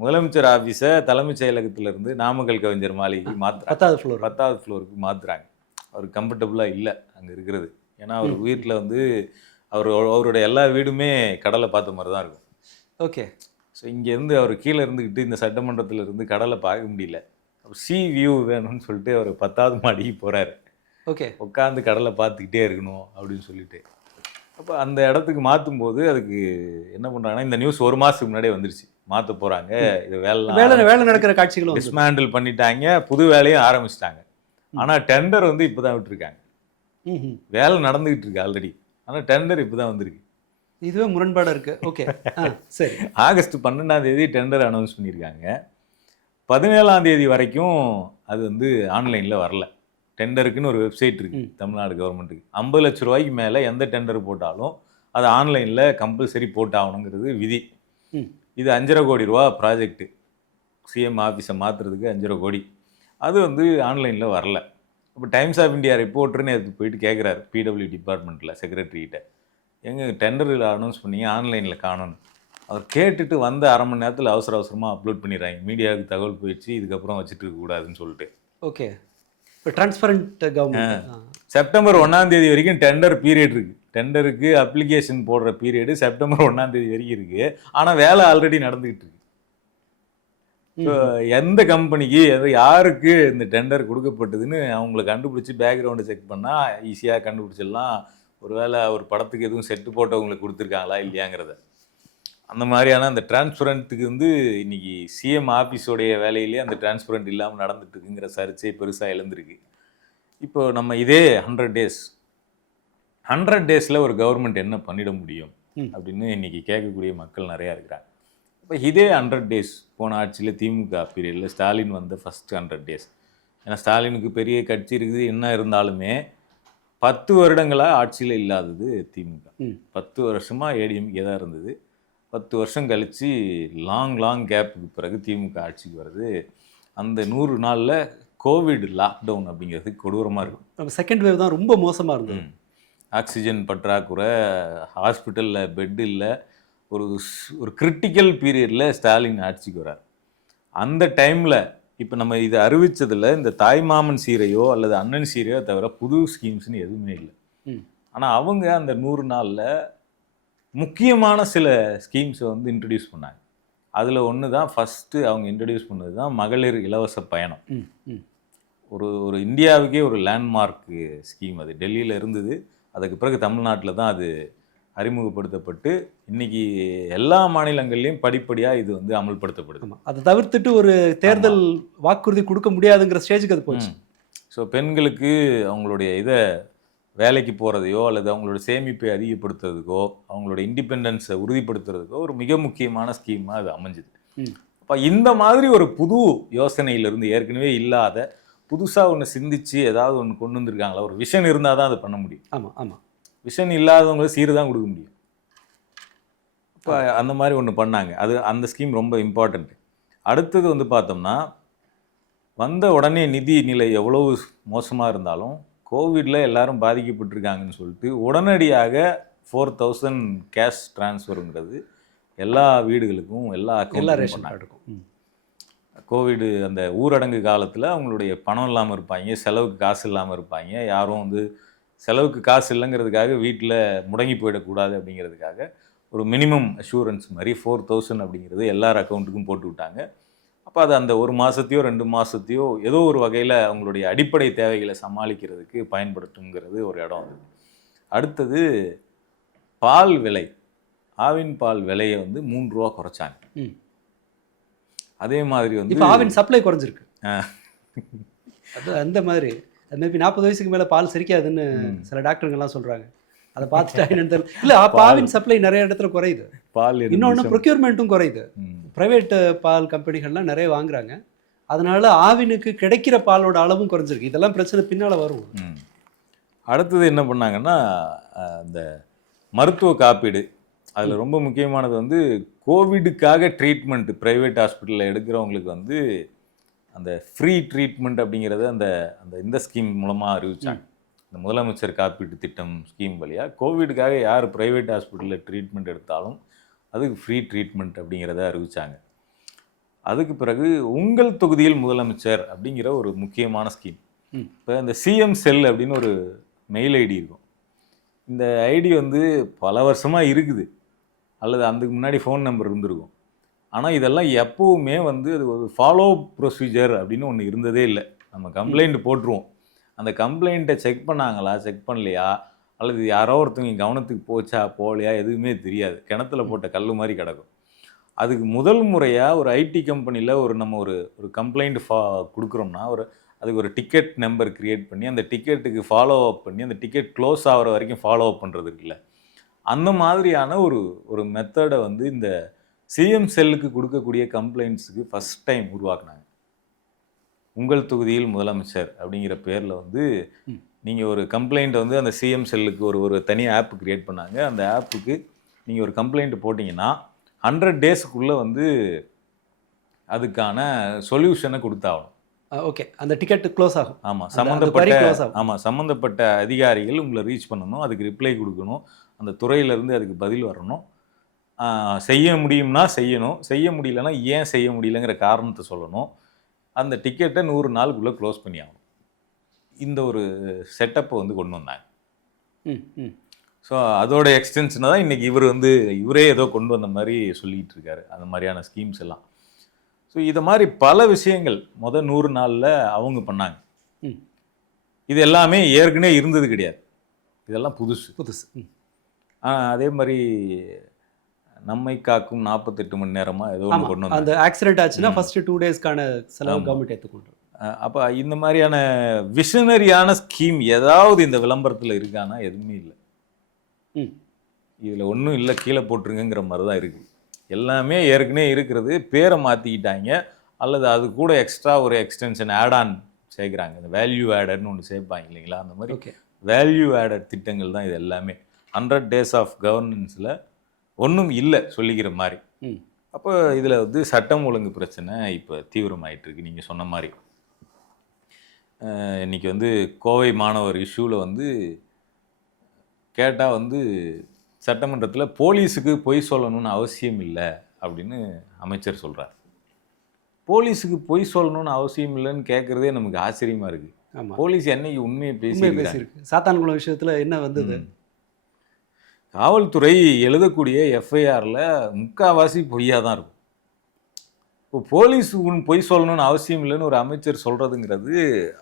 முதலமைச்சர் ஆபீஸை தலைமைச் செயலகத்திலிருந்து நாமக்கல் கவிஞர் மாளிகைக்கு மாத்துறாங்க, 10வது ஃப்ளோருக்கு மாத்துறாங்க. அவருக்கு கம்ஃபர்டபுளா இல்லை அங்கே இருக்கிறது. ஏன்னா அவர் வீட்டில் வந்து அவருடைய எல்லா வீடுமே கடலை பார்த்த மாதிரி தான் இருக்கும். ஓகே. ஸோ இங்கேருந்து அவர் கீழே இருந்துக்கிட்டு இந்த சட்டமன்றத்தில் இருந்து கடலை பார்க்க முடியல. சி வியூ வேணும்னு சொல்லிட்டு அவர் 10வது மாடிக்கு போகிறாரு. ஓகே. உட்காந்து கடலை பார்த்துக்கிட்டே இருக்கணும் அப்படின்னு சொல்லிட்டு. அப்போ அந்த இடத்துக்கு மாற்றும் போது அதுக்கு என்ன பண்ணுறாங்கன்னா, இந்த நியூஸ் ஒரு மாதத்துக்கு முன்னாடியே வந்துருச்சு, மாற்ற போகிறாங்க, இது வேலை நடக்கிற காட்சிகளும் டிஸ்மேண்டில் பண்ணிட்டாங்க, புது வேலையும் ஆரம்பிச்சிட்டாங்க. ஆனால் டெண்டர் வந்து இப்போ தான் விட்டுருக்காங்க. வேலை நடந்துகிட்டு இருக்கு ஆல்ரெடி, ஆனால் டெண்டர் இப்போ தான் வந்திருக்கு. இதுவே முரண்பாடாக இருக்கு. ஓகே சரி. ஆகஸ்ட் 12ஆம் தேதி டெண்டர் அனௌன்ஸ் பண்ணியிருக்காங்க. 17ஆம் தேதி வரைக்கும் அது வந்து ஆன்லைனில் வரல. டெண்டருக்குன்னு ஒரு வெப்சைட் இருக்குது தமிழ்நாடு கவர்மெண்ட்டுக்கு. 50 லட்ச ரூபாய்க்கு மேலே எந்த டெண்டர் போட்டாலும் அது ஆன்லைனில் கம்பல்சரி போட்டாகணுங்கிறது விதி. இது 5.5 கோடி ரூபா ப்ராஜெக்ட்டு, சிஎம் ஆஃபீஸை மாற்றுறதுக்கு 5.5 கோடி. அது வந்து ஆன்லைனில் வரல. இப்போ டைம்ஸ் ஆஃப் இந்தியா ரிப்போர்ட்டர்னு எடுத்து போயிட்டு கேட்குறாரு பிடபிள்யூ டிபார்ட்மெண்ட்டில் செக்ரட்டரிகிட்ட, எங்கள் டெண்டரில் அனௌன்ஸ் பண்ணி ஆன்லைனில் காணணும். அவர் கேட்டுட்டு வந்து அரை மணி நேரத்தில் அவசரமாக அப்லோட் பண்ணிடுறாங்க, மீடியாவுக்கு தகவல் போயிடுச்சு, இதுக்கப்புறம் வச்சுட்டு இருக்கக்கூடாதுன்னு சொல்லிட்டு. ஓகே. இப்போ டிரான்ஸ்பரண்ட் கவர்மெண்ட். செப்டம்பர் 1ஆம் தேதி வரைக்கும் டெண்டர் பீரியட் இருக்குது. டெண்டருக்கு அப்ளிகேஷன் போடுற பீரியடு செப்டம்பர் 1ஆம் தேதி வரைக்கும் இருக்குது. ஆனால் வேலை ஆல்ரெடி நடந்துக்கிட்டு இருக்கு. ஸோ எந்த கம்பெனிக்கு யாருக்கு இந்த டெண்டர் கொடுக்கப்பட்டதுன்னு அவங்களை கண்டுபிடிச்சி பேக்ரவுண்டை செக் பண்ணால் ஈஸியாக கண்டுபிடிச்சிடலாம். ஒருவேளை ஒரு படத்துக்கு எதுவும் செட்டு போட்டவங்களுக்கு கொடுத்துருக்காங்களா இல்லையாங்கிறத. அந்த மாதிரியான அந்த டிரான்ஸ்பரண்ட்டுக்கு வந்து இன்னைக்கு சிஎம் ஆஃபீஸோடைய வேலையிலேயே அந்த டிரான்ஸ்பரண்ட் இல்லாமல் நடந்துட்டு இருக்குங்கிற சர்ச்சை பெருசாக எழுந்திருக்கு. இப்போ நம்ம இதே 100 டேஸில் ஒரு கவர்மெண்ட் என்ன பண்ணிட முடியும் அப்படின்னு இன்னைக்கு கேட்கக்கூடிய மக்கள் நிறையா இருக்கிறாங்க. இப்போ இதே 100 டேஸ் போன ஆட்சியில் திமுக பீரியடில் ஸ்டாலின் வந்த ஃபஸ்ட்டு 100 டேஸ். ஏன்னா ஸ்டாலினுக்கு பெரிய கட்சி இருக்குது, என்ன இருந்தாலுமே 10 வருடங்களாக ஆட்சியில் இல்லாதது திமுக. 10 வருஷமாக ஏடிஎம்கே தான் இருந்தது. 10 வருஷம் கழித்து லாங் கேப்புக்கு பிறகு திமுக ஆட்சிக்கு வருது. அந்த 100 நாளில் கோவிட் லாக்டவுன் அப்படிங்கிறது கொடூரமாக இருக்கும். செகண்ட் வேவ் தான் ரொம்ப மோசமாக இருந்தது. ஆக்சிஜன் பற்றாக்குறை, ஹாஸ்பிட்டலில் பெட் இல்லை, ஒரு கிரிட்டிக்கல் பீரியடில் ஸ்டாலின் ஆட்சிக்கு வரார். அந்த டைமில் இப்போ நம்ம இதை அறிவித்ததில் இந்த தாய்மாமன் சீரையோ அல்லது அண்ணன் சீரையோ தவிர புது ஸ்கீம்ஸ்னு எதுவுமே இல்லை. ஆனால் அவங்க அந்த 100 நாளில் முக்கியமான சில ஸ்கீம்ஸை வந்து இன்ட்ரடியூஸ் பண்ணாங்க. அதில் ஒன்று தான் ஃபஸ்ட்டு அவங்க இன்ட்ரடியூஸ் பண்ணது தான் மகளிர் இலவச பயணம். ஒரு இந்தியாவுக்கே ஒரு லேண்ட்மார்க் ஸ்கீம். அது டெல்லியில் இருந்தது, அதுக்கு பிறகு தமிழ்நாட்டில் தான் அது அறிமுகப்படுத்தப்பட்டு இன்னைக்கு எல்லா மாநிலங்கள்லையும் படிப்படியாக இது வந்து அமல்படுத்தப்படுது. அதை தவிர்த்துட்டு ஒரு தேர்தல் வாக்குறுதி கொடுக்க முடியாதுங்கிற ஸ்டேஜுக்கு அது போச்சு. ஸோ பெண்களுக்கு அவங்களுடைய இதை வேலைக்கு போகிறதையோ அல்லது அவங்களோட சேமிப்பை அதிகப்படுத்துறதுக்கோ அவங்களோட இண்டிபெண்டன்ஸை உறுதிப்படுத்துறதுக்கோ ஒரு மிக முக்கியமான ஸ்கீமாக அது அமைஞ்சுது. அப்போ இந்த மாதிரி ஒரு புது யோசனையிலிருந்து, ஏற்கனவே இல்லாத புதுசாக ஒன்று சிந்திச்சு ஏதாவது ஒன்று கொண்டு வந்திருக்காங்களா, ஒரு விஷன் இருந்தால் தான் அதை பண்ண முடியும். ஆமாம். விஷன் இல்லாதவங்களுக்கு சீர் தான் கொடுக்க முடியும். இப்போ அந்த மாதிரி ஒன்று பண்ணாங்க. அது அந்த ஸ்கீம் ரொம்ப இம்பார்ட்டண்ட். அடுத்தது வந்து பார்த்தோம்னா, வந்த உடனே நிதி நிலை எவ்வளவு மோசமாக இருந்தாலும் கோவிட்ல எல்லாரும் பாதிக்கப்பட்டிருக்காங்கன்னு சொல்லிட்டு உடனடியாக 4000 கேஷ் ட்ரான்ஸ்ஃபருங்கிறது எல்லா வீடுகளுக்கும் எல்லா எல்லா அக்கௌண்ட்டுக்கும் ரேஷன் பண்ணாங்க. கார்டுக்கும். கோவிடு அந்த ஊரடங்கு காலத்தில் அவங்களுடைய பணம் இல்லாமல் இருப்பாங்க, செலவுக்கு காசு இல்லாமல் இருப்பாங்க. யாரும் வந்து செலவுக்கு காசு இல்லைங்கிறதுக்காக வீட்டில் முடங்கி போயிடக்கூடாது அப்படிங்கிறதுக்காக ஒரு மினிமம் அஷூரன்ஸ் மாதிரி 4000 அப்படிங்கிறது எல்லார் அக்கௌண்ட்டுக்கும் போட்டு விட்டாங்க. அப்போ அது அந்த ஒரு மாதத்தையோ 2 மாதத்தையோ ஏதோ ஒரு வகையில் அவங்களுடைய அடிப்படை தேவைகளை சமாளிக்கிறதுக்கு பயன்படுத்துங்கிறது ஒரு இடம் அது. அடுத்தது பால் விலை, ஆவின் பால் விலையை வந்து 3 ரூபா குறைச்சாங்க. ம். அதே மாதிரி வந்து இப்போ ஆவின் சப்ளை குறைஞ்சிருக்கு. ஆ. அது அந்த மாதிரி மேபி 40 வயசுக்கு மேலே பால் செரிக்காதுன்னு சில டாக்டருங்கெல்லாம் சொல்கிறாங்க. அதை பார்த்துட்டா என்னன்னு தெரியல. இல்லை, ஆவின் சப்ளை நிறைய இடத்துல குறையுது. பால் இன்னொன்று ப்ரொக்யூர்மெண்ட்டும் குறையுது. ம். ப்ரைவேட் பால் கம்பெனிகள்லாம் நிறைய வாங்குறாங்க. அதனால ஆவினுக்கு கிடைக்கிற பாலோட அளவும் குறைஞ்சிருக்கு. இதெல்லாம் பிரச்சனை பின்னால் வரும். ம். அடுத்தது என்ன பண்ணாங்கன்னா, இந்த மருத்துவ காப்பீடு, அதில் ரொம்ப முக்கியமானது வந்து கோவிடுக்காக ட்ரீட்மெண்ட் ப்ரைவேட் ஹாஸ்பிட்டலில் எடுக்கிறவங்களுக்கு வந்து அந்த ஃப்ரீ ட்ரீட்மெண்ட் அப்படிங்கிறத அந்த அந்த இந்த ஸ்கீம் மூலமாக அறிவிச்சாங்க. இந்த முதலமைச்சர் காப்பீட்டு திட்டம் ஸ்கீம் வழியாக கோவிடுக்காக யார் ப்ரைவேட் ஹாஸ்பிட்டலில் ட்ரீட்மெண்ட் எடுத்தாலும் அதுக்கு ஃப்ரீ ட்ரீட்மெண்ட் அப்படிங்கிறத அறிவிச்சாங்க. அதுக்கு பிறகு உங்கள் தொகுதியில் முதலமைச்சர் அப்படிங்கிற ஒரு முக்கியமான ஸ்கீம். இப்போ இந்த சிஎம் செல் அப்படின்னு ஒரு மெயில் ஐடி இருக்கும். இந்த ஐடி வந்து பல வருஷமாக இருக்குது, அல்லது அதுக்கு முன்னாடி ஃபோன் நம்பர் இருந்திருக்கும். ஆனால் இதெல்லாம் எப்போவுமே வந்து அது ஒரு ஃபாலோ ப்ரொசீஜர் அப்படின்னு ஒன்று இருந்ததே இல்லை. நம்ம கம்ப்ளைண்ட் போட்டுருவோம், அந்த கம்ப்ளைண்ட்டை செக் பண்ணாங்களா செக் பண்ணலையா, அல்லது யாரோ ஒருத்தவங்க கவனத்துக்கு போச்சா போகலையா எதுவுமே தெரியாது. கிணத்துல போட்ட கல் மாதிரி கிடக்கும். அதுக்கு முதல் முறையாக ஒரு ஐடி கம்பெனியில் நம்ம ஒரு கம்ப்ளைண்ட் கொடுக்குறோம்னா அதுக்கு ஒரு டிக்கெட் நம்பர் க்ரியேட் பண்ணி அந்த டிக்கெட்டுக்கு ஃபாலோ அப் பண்ணி அந்த டிக்கெட் க்ளோஸ் ஆகிற வரைக்கும் ஃபாலோ அப் பண்ணுறது இருக்குல்ல, அந்த மாதிரியான ஒரு மெத்தடை வந்து இந்த சிஎம் செல்லுக்கு கொடுக்கக்கூடிய கம்ப்ளைண்ட்ஸுக்கு ஃபஸ்ட் டைம் உருவாக்குனாங்க. உங்கள் தொகுதியில் முதலமைச்சர் அப்படிங்கிற பேரில் வந்து நீங்கள் ஒரு கம்ப்ளைண்ட் வந்து அந்த சிஎம் செல்லுக்கு ஒரு தனி ஆப் க்ரியேட் பண்ணாங்க. அந்த ஆப்புக்கு நீங்கள் ஒரு கம்ப்ளைண்ட் போட்டிங்கன்னா 100 டேஸ்க்குள்ளே வந்து அதுக்கான சொல்யூஷனை கொடுத்தாகணும். ஓகே, அந்த டிக்கெட் க்ளோஸ் ஆகும். ஆமாம், சம்மந்தப்பட்ட அதிகாரிகள் உங்களை ரீச் பண்ணணும், அதுக்கு ரிப்ளை கொடுக்கணும், அந்த துறையிலேருந்து அதுக்கு பதில் வரணும். செய்ய முடியும்னா செய்யணும், செய்ய முடியலன்னா ஏன் செய்ய முடியலங்கிற காரணத்தை சொல்லணும். அந்த டிக்கெட்டை 100 நாளுக்குள்ளே க்ளோஸ் பண்ணி ஆகணும். இந்த ஒரு செட்டப்பை வந்து கொண்டு வந்தாங்க. ஸோ அதோட எக்ஸ்டென்ஷனை தான் இன்றைக்கி இவரே ஏதோ கொண்டு வந்த மாதிரி சொல்லிகிட்டு இருக்காரு, அந்த மாதிரியான ஸ்கீம்ஸ் எல்லாம். ஸோ இதை மாதிரி பல விஷயங்கள் 100 நாளில் அவங்க பண்ணாங்க. இது எல்லாமே ஏற்கனவே இருந்தது கிடையாது, இதெல்லாம் புதுசு. அதே மாதிரி நம்மை காக்கும் 48 மணி நேரமாக ஏதோ ஒன்று கொண்டு வந்தாங்க. அந்த ஆக்சிடென்ட் ஆச்சுன்னா ஃபர்ஸ்ட் 2 டேஸ்க்கான செலவு கவர்மெண்ட் ஏற்றுக்கொண்டு. அப்போ இந்த மாதிரியான விஷனரியான ஸ்கீம் ஏதாவது இந்த விளம்பரத்தில் இருக்கானா? எதுவுமே இல்லை. இதில் ஒன்றும் இல்லை, கீழே போட்டுருங்கிற மாதிரி தான் இருக்குது. எல்லாமே ஏற்கனவே இருக்கிறது, பேரை மாற்றிக்கிட்டாங்க, அல்லது அது கூட எக்ஸ்ட்ரா ஒரு எக்ஸ்டென்ஷன் ஆட் ஆன் சேர்க்குறாங்க. இந்த வேல்யூ ஆடட்னு ஒன்று சேர்ப்பாங்க இல்லைங்களா, அந்த மாதிரி வேல்யூ ஆடட் திட்டங்கள் தான் இது எல்லாமே. 100 டேஸ் ஆஃப் கவர்னன்ஸில் ஒன்றும் இல்லை சொல்லிக்கிற மாதிரி. அப்போ இதில் வந்து சட்டம் ஒழுங்கு பிரச்சனை இப்போ தீவிரமாயிட்டிருக்கு. நீங்கள் சொன்ன மாதிரி இன்றைக்கி வந்து கோவை மாணவர் இஷ்யூவில் வந்து கேட்டால் வந்து சட்டமன்றத்தில் போலீஸுக்கு பொய் சொல்லணும்னு அவசியம் இல்லை அப்படின்னு அமைச்சர் சொல்கிறார். போலீஸுக்கு பொய் சொல்லணும்னு அவசியம் இல்லைன்னு கேட்குறதே நமக்கு ஆச்சரியமாக இருக்குது. போலீஸ் என்னைக்கு உண்மையை பேசியிருக்கு. சாத்தான்குளம் விஷயத்தில் என்ன வந்தது? காவல்துறை எழுதக்கூடிய எஃப்ஐஆரில் முக்கால்வாசி பொய்யாக தான் இருக்கும். இப்போ போலீஸ் பொய் சொல்லணும்னு அவசியம் இல்லைன்னு ஒரு அமைச்சர் சொல்கிறதுங்கிறது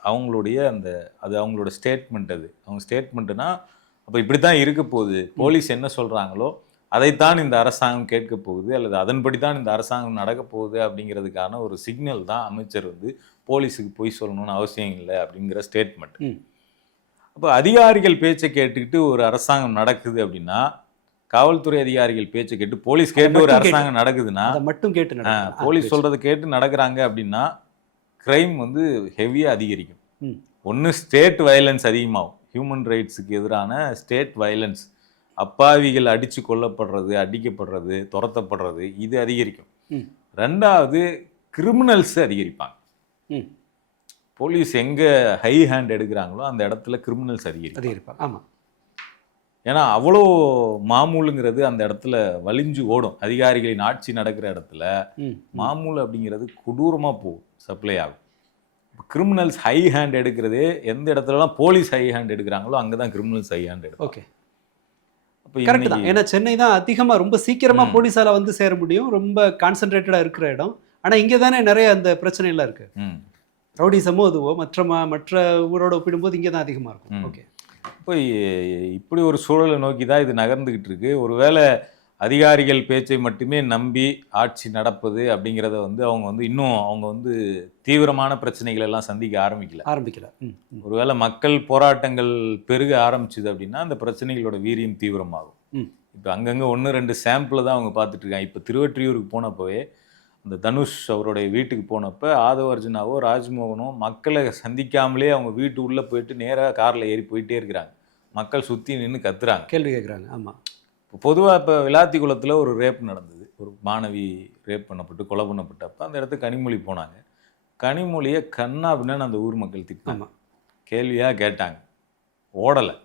அவங்களோட ஸ்டேட்மெண்ட். அவங்க ஸ்டேட்மெண்ட்டுனா அப்போ இப்படி தான் இருக்க போகுது, போலீஸ் என்ன சொல்கிறாங்களோ அதைத்தான் இந்த அரசாங்கம் கேட்க போகுது, அல்லது அதன்படி தான் இந்த அரசாங்கம் நடக்க போகுது அப்படிங்கிறதுக்கான ஒரு சிக்னல் தான் அமைச்சர் வந்து போலீஸுக்கு பொய் சொல்லணும்னு அவசியம் இல்லை அப்படிங்கிற ஸ்டேட்மெண்ட். அப்போ அதிகாரிகள் பேச்சை கேட்டுக்கிட்டு ஒரு அரசாங்கம் நடக்குது அப்படின்னா, காவல்துறை அதிகாரிகள் பேச்சை கேட்டு போலீஸ் கேட்டு ஒரு அரசாங்கம் நடக்குதுன்னா மட்டும் கேட்டு போலீஸ் சொல்கிறத கேட்டு நடக்கிறாங்க அப்படின்னா கிரைம் வந்து ஹெவியாக அதிகரிக்கும். ஒன்று ஸ்டேட் வயலன்ஸ் அதிகமாகும், ஹியூமன் ரைட்ஸுக்கு எதிரான ஸ்டேட் வயலன்ஸ் அப்பாவிகள் அடித்து கொல்லப்படுறது, அடிக்கப்படுறது, துரத்தப்படுறது இது அதிகரிக்கும். ம். ரெண்டாவது கிரிமினல்ஸ் அதிகரிப்பாங்க. ம். போலீஸ் எங்கே ஹை ஹேண்ட் எடுக்கிறாங்களோ அந்த இடத்துல கிரிமினல்ஸ் அதிகரிக்கும். அதிகரிப்பாங்க. ஆமாம். ஏன்னா அவ்வளோ மாமூலுங்கிறது அந்த இடத்துல வலிஞ்சு ஓடும். அதிகாரிகளின் ஆட்சி நடக்கிற இடத்துல ம். மாமூல் அப்படிங்கிறது கொடூரமாக போகும், சப்ளை ஆகும். கிரிமினல்ஸ் ஹை ஹேண்ட் எடுக்கிறதே எந்த இடத்துலலாம் போலீஸ் ஹை ஹேண்ட் எடுக்கிறாங்களோ அங்கே தான் கிரிமினல்ஸ் ஹை ஹேண்ட் எடுக்கும். ஓகே, அப்போ கரெக்ட் தான். ஏன்னா சென்னை தான் அதிகமாக ரொம்ப சீக்கிரமாக ம். போலீஸால் வந்து சேர முடியும், ரொம்ப கான்சென்ட்ரேட்டடாக இருக்கிற இடம். ஆனால் இங்கே தானே நிறைய அந்த பிரச்சனைலாம் இருக்குது. ரவுடிசமோ அதுவோ மற்ற ஊரோட ஒப்பிடும்போது இங்கே தான் அதிகமாக இருக்கும். ஓகே, இப்போ இப்படி ஒரு சூழலை நோக்கி தான் இது நகர்ந்துக்கிட்டு இருக்கு. ஒருவேளை அதிகாரிகள் பேச்சை மட்டுமே நம்பி ஆட்சி நடப்பது அப்படிங்கிறத வந்து அவங்க வந்து தீவிரமான பிரச்சனைகள் எல்லாம் சந்திக்க ஆரம்பிக்கல. ஒருவேளை மக்கள் போராட்டங்கள் பெருக ஆரம்பிச்சுது அப்படின்னா அந்த பிரச்சனைகளோட வீரியம் தீவிரமாகும். இப்போ அங்கங்கே 1-2 சாம்பிள் தான் அவங்க பார்த்துட்டு இருக்காங்க. இப்போ திருவொற்றியூருக்கு போனப்போவே அந்த தனுஷ் அவருடைய வீட்டுக்கு போனப்போ ஆதவ அர்ஜுனாவோ ராஜ்மோகனோ மக்களை சந்திக்காமலே அவங்க வீட்டு உள்ளே போயிட்டு நேராக காரில் ஏறி போயிட்டே இருக்கிறாங்க. மக்கள் சுற்றி நின்று கத்துறாங்க, கேள்வி கேட்குறாங்க. ஆமாம், இப்போ பொதுவாக இப்போ விளாத்திக்குளத்தில் ஒரு ரேப் நடந்தது. ஒரு மாணவி ரேப் பண்ணப்பட்டு கொலை பண்ணப்பட்டப்போ அந்த இடத்துக்கு கனிமொழி போனாங்க. கனிமொழியை கண்ணா அப்படின்னு அந்த ஊர் மக்கள் திட்டினாங்க, கேள்வியாக கேட்டாங்க, ஓடலை,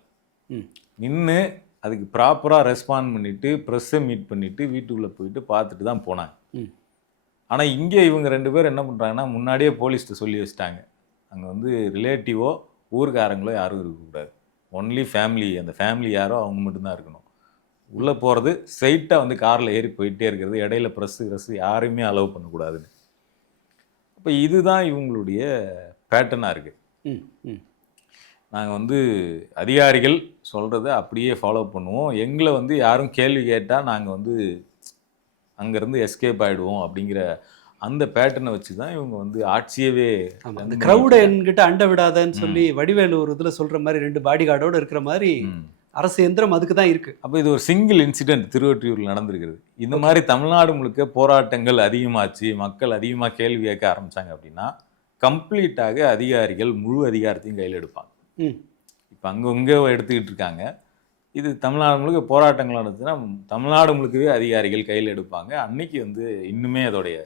நின்று அதுக்கு ப்ராப்பராக ரெஸ்பாண்ட் பண்ணிவிட்டு ப்ரெஸ்ஸை மீட் பண்ணிவிட்டு வீட்டுக்குள்ளே போயிட்டு பார்த்துட்டு தான் போனாங்க. ஆனால் இங்கே இவங்க 2 பேர் என்ன பண்ணுறாங்கன்னா முன்னாடியே போலீஸ்கிட்ட சொல்லி வச்சிட்டாங்க, அங்கே வந்து ரிலேட்டிவோ ஊருக்காரங்களோ யாரும் இருக்கக்கூடாது, ஒன்லி ஃபேமிலி, அந்த ஃபேமிலி யாரோ அவங்க மட்டும்தான் இருக்கணும். உள்ளே போகிறது ஸ்ட்ரைட்டாக வந்து காரில் ஏறி போயிட்டே இருக்கிறது, இடையில ப்ரெஸ்ஸு யாரையுமே அலோவ் பண்ணக்கூடாதுன்னு. அப்போ இதுதான் இவங்களுடைய பேட்டர்னாக இருக்குது. நாங்கள் வந்து அதிகாரிகள் சொல்கிறத அப்படியே ஃபாலோ பண்ணுவோம், எங்களை வந்து யாரும் கேள்வி கேட்டால் நாங்கள் வந்து அங்கேருந்து எஸ்கேப் ஆகிடுவோம் அப்படிங்கிற அந்த பேட்டர்னை வச்சு தான் இவங்க வந்து ஆட்சியவே அந்த க்ரௌடை என்கிட்ட அண்டை விடாதன்னு சொல்லி வடிவேலு ஒரு இதில் சொல்கிற மாதிரி 2 பாடி கார்டோடு இருக்கிற மாதிரி அரசு எந்திரம் அதுக்கு தான் இருக்குது. அப்போ இது ஒரு சிங்கிள் இன்சிடென்ட் திருவொற்றியூரில் நடந்திருக்கிறது. இந்த மாதிரி தமிழ்நாடு முழுக்க போராட்டங்கள் அதிகமாச்சு, மக்கள் அதிகமாக கேள்வி கேட்க ஆரம்பித்தாங்க அப்படின்னா கம்ப்ளீட்டாக அதிகாரிகள் முழு அதிகாரத்தையும் கையில் எடுப்பாங்க. இப்போ அங்கே எடுத்துக்கிட்டு இருக்காங்க. இது தமிழ்நாடு முழுக்க போராட்டங்கள் நடந்துச்சுன்னா தமிழ்நாடு முழுக்கவே அதிகாரிகள் கையில் எடுப்பாங்க. அன்னைக்கு வந்து இன்னுமே அதோடைய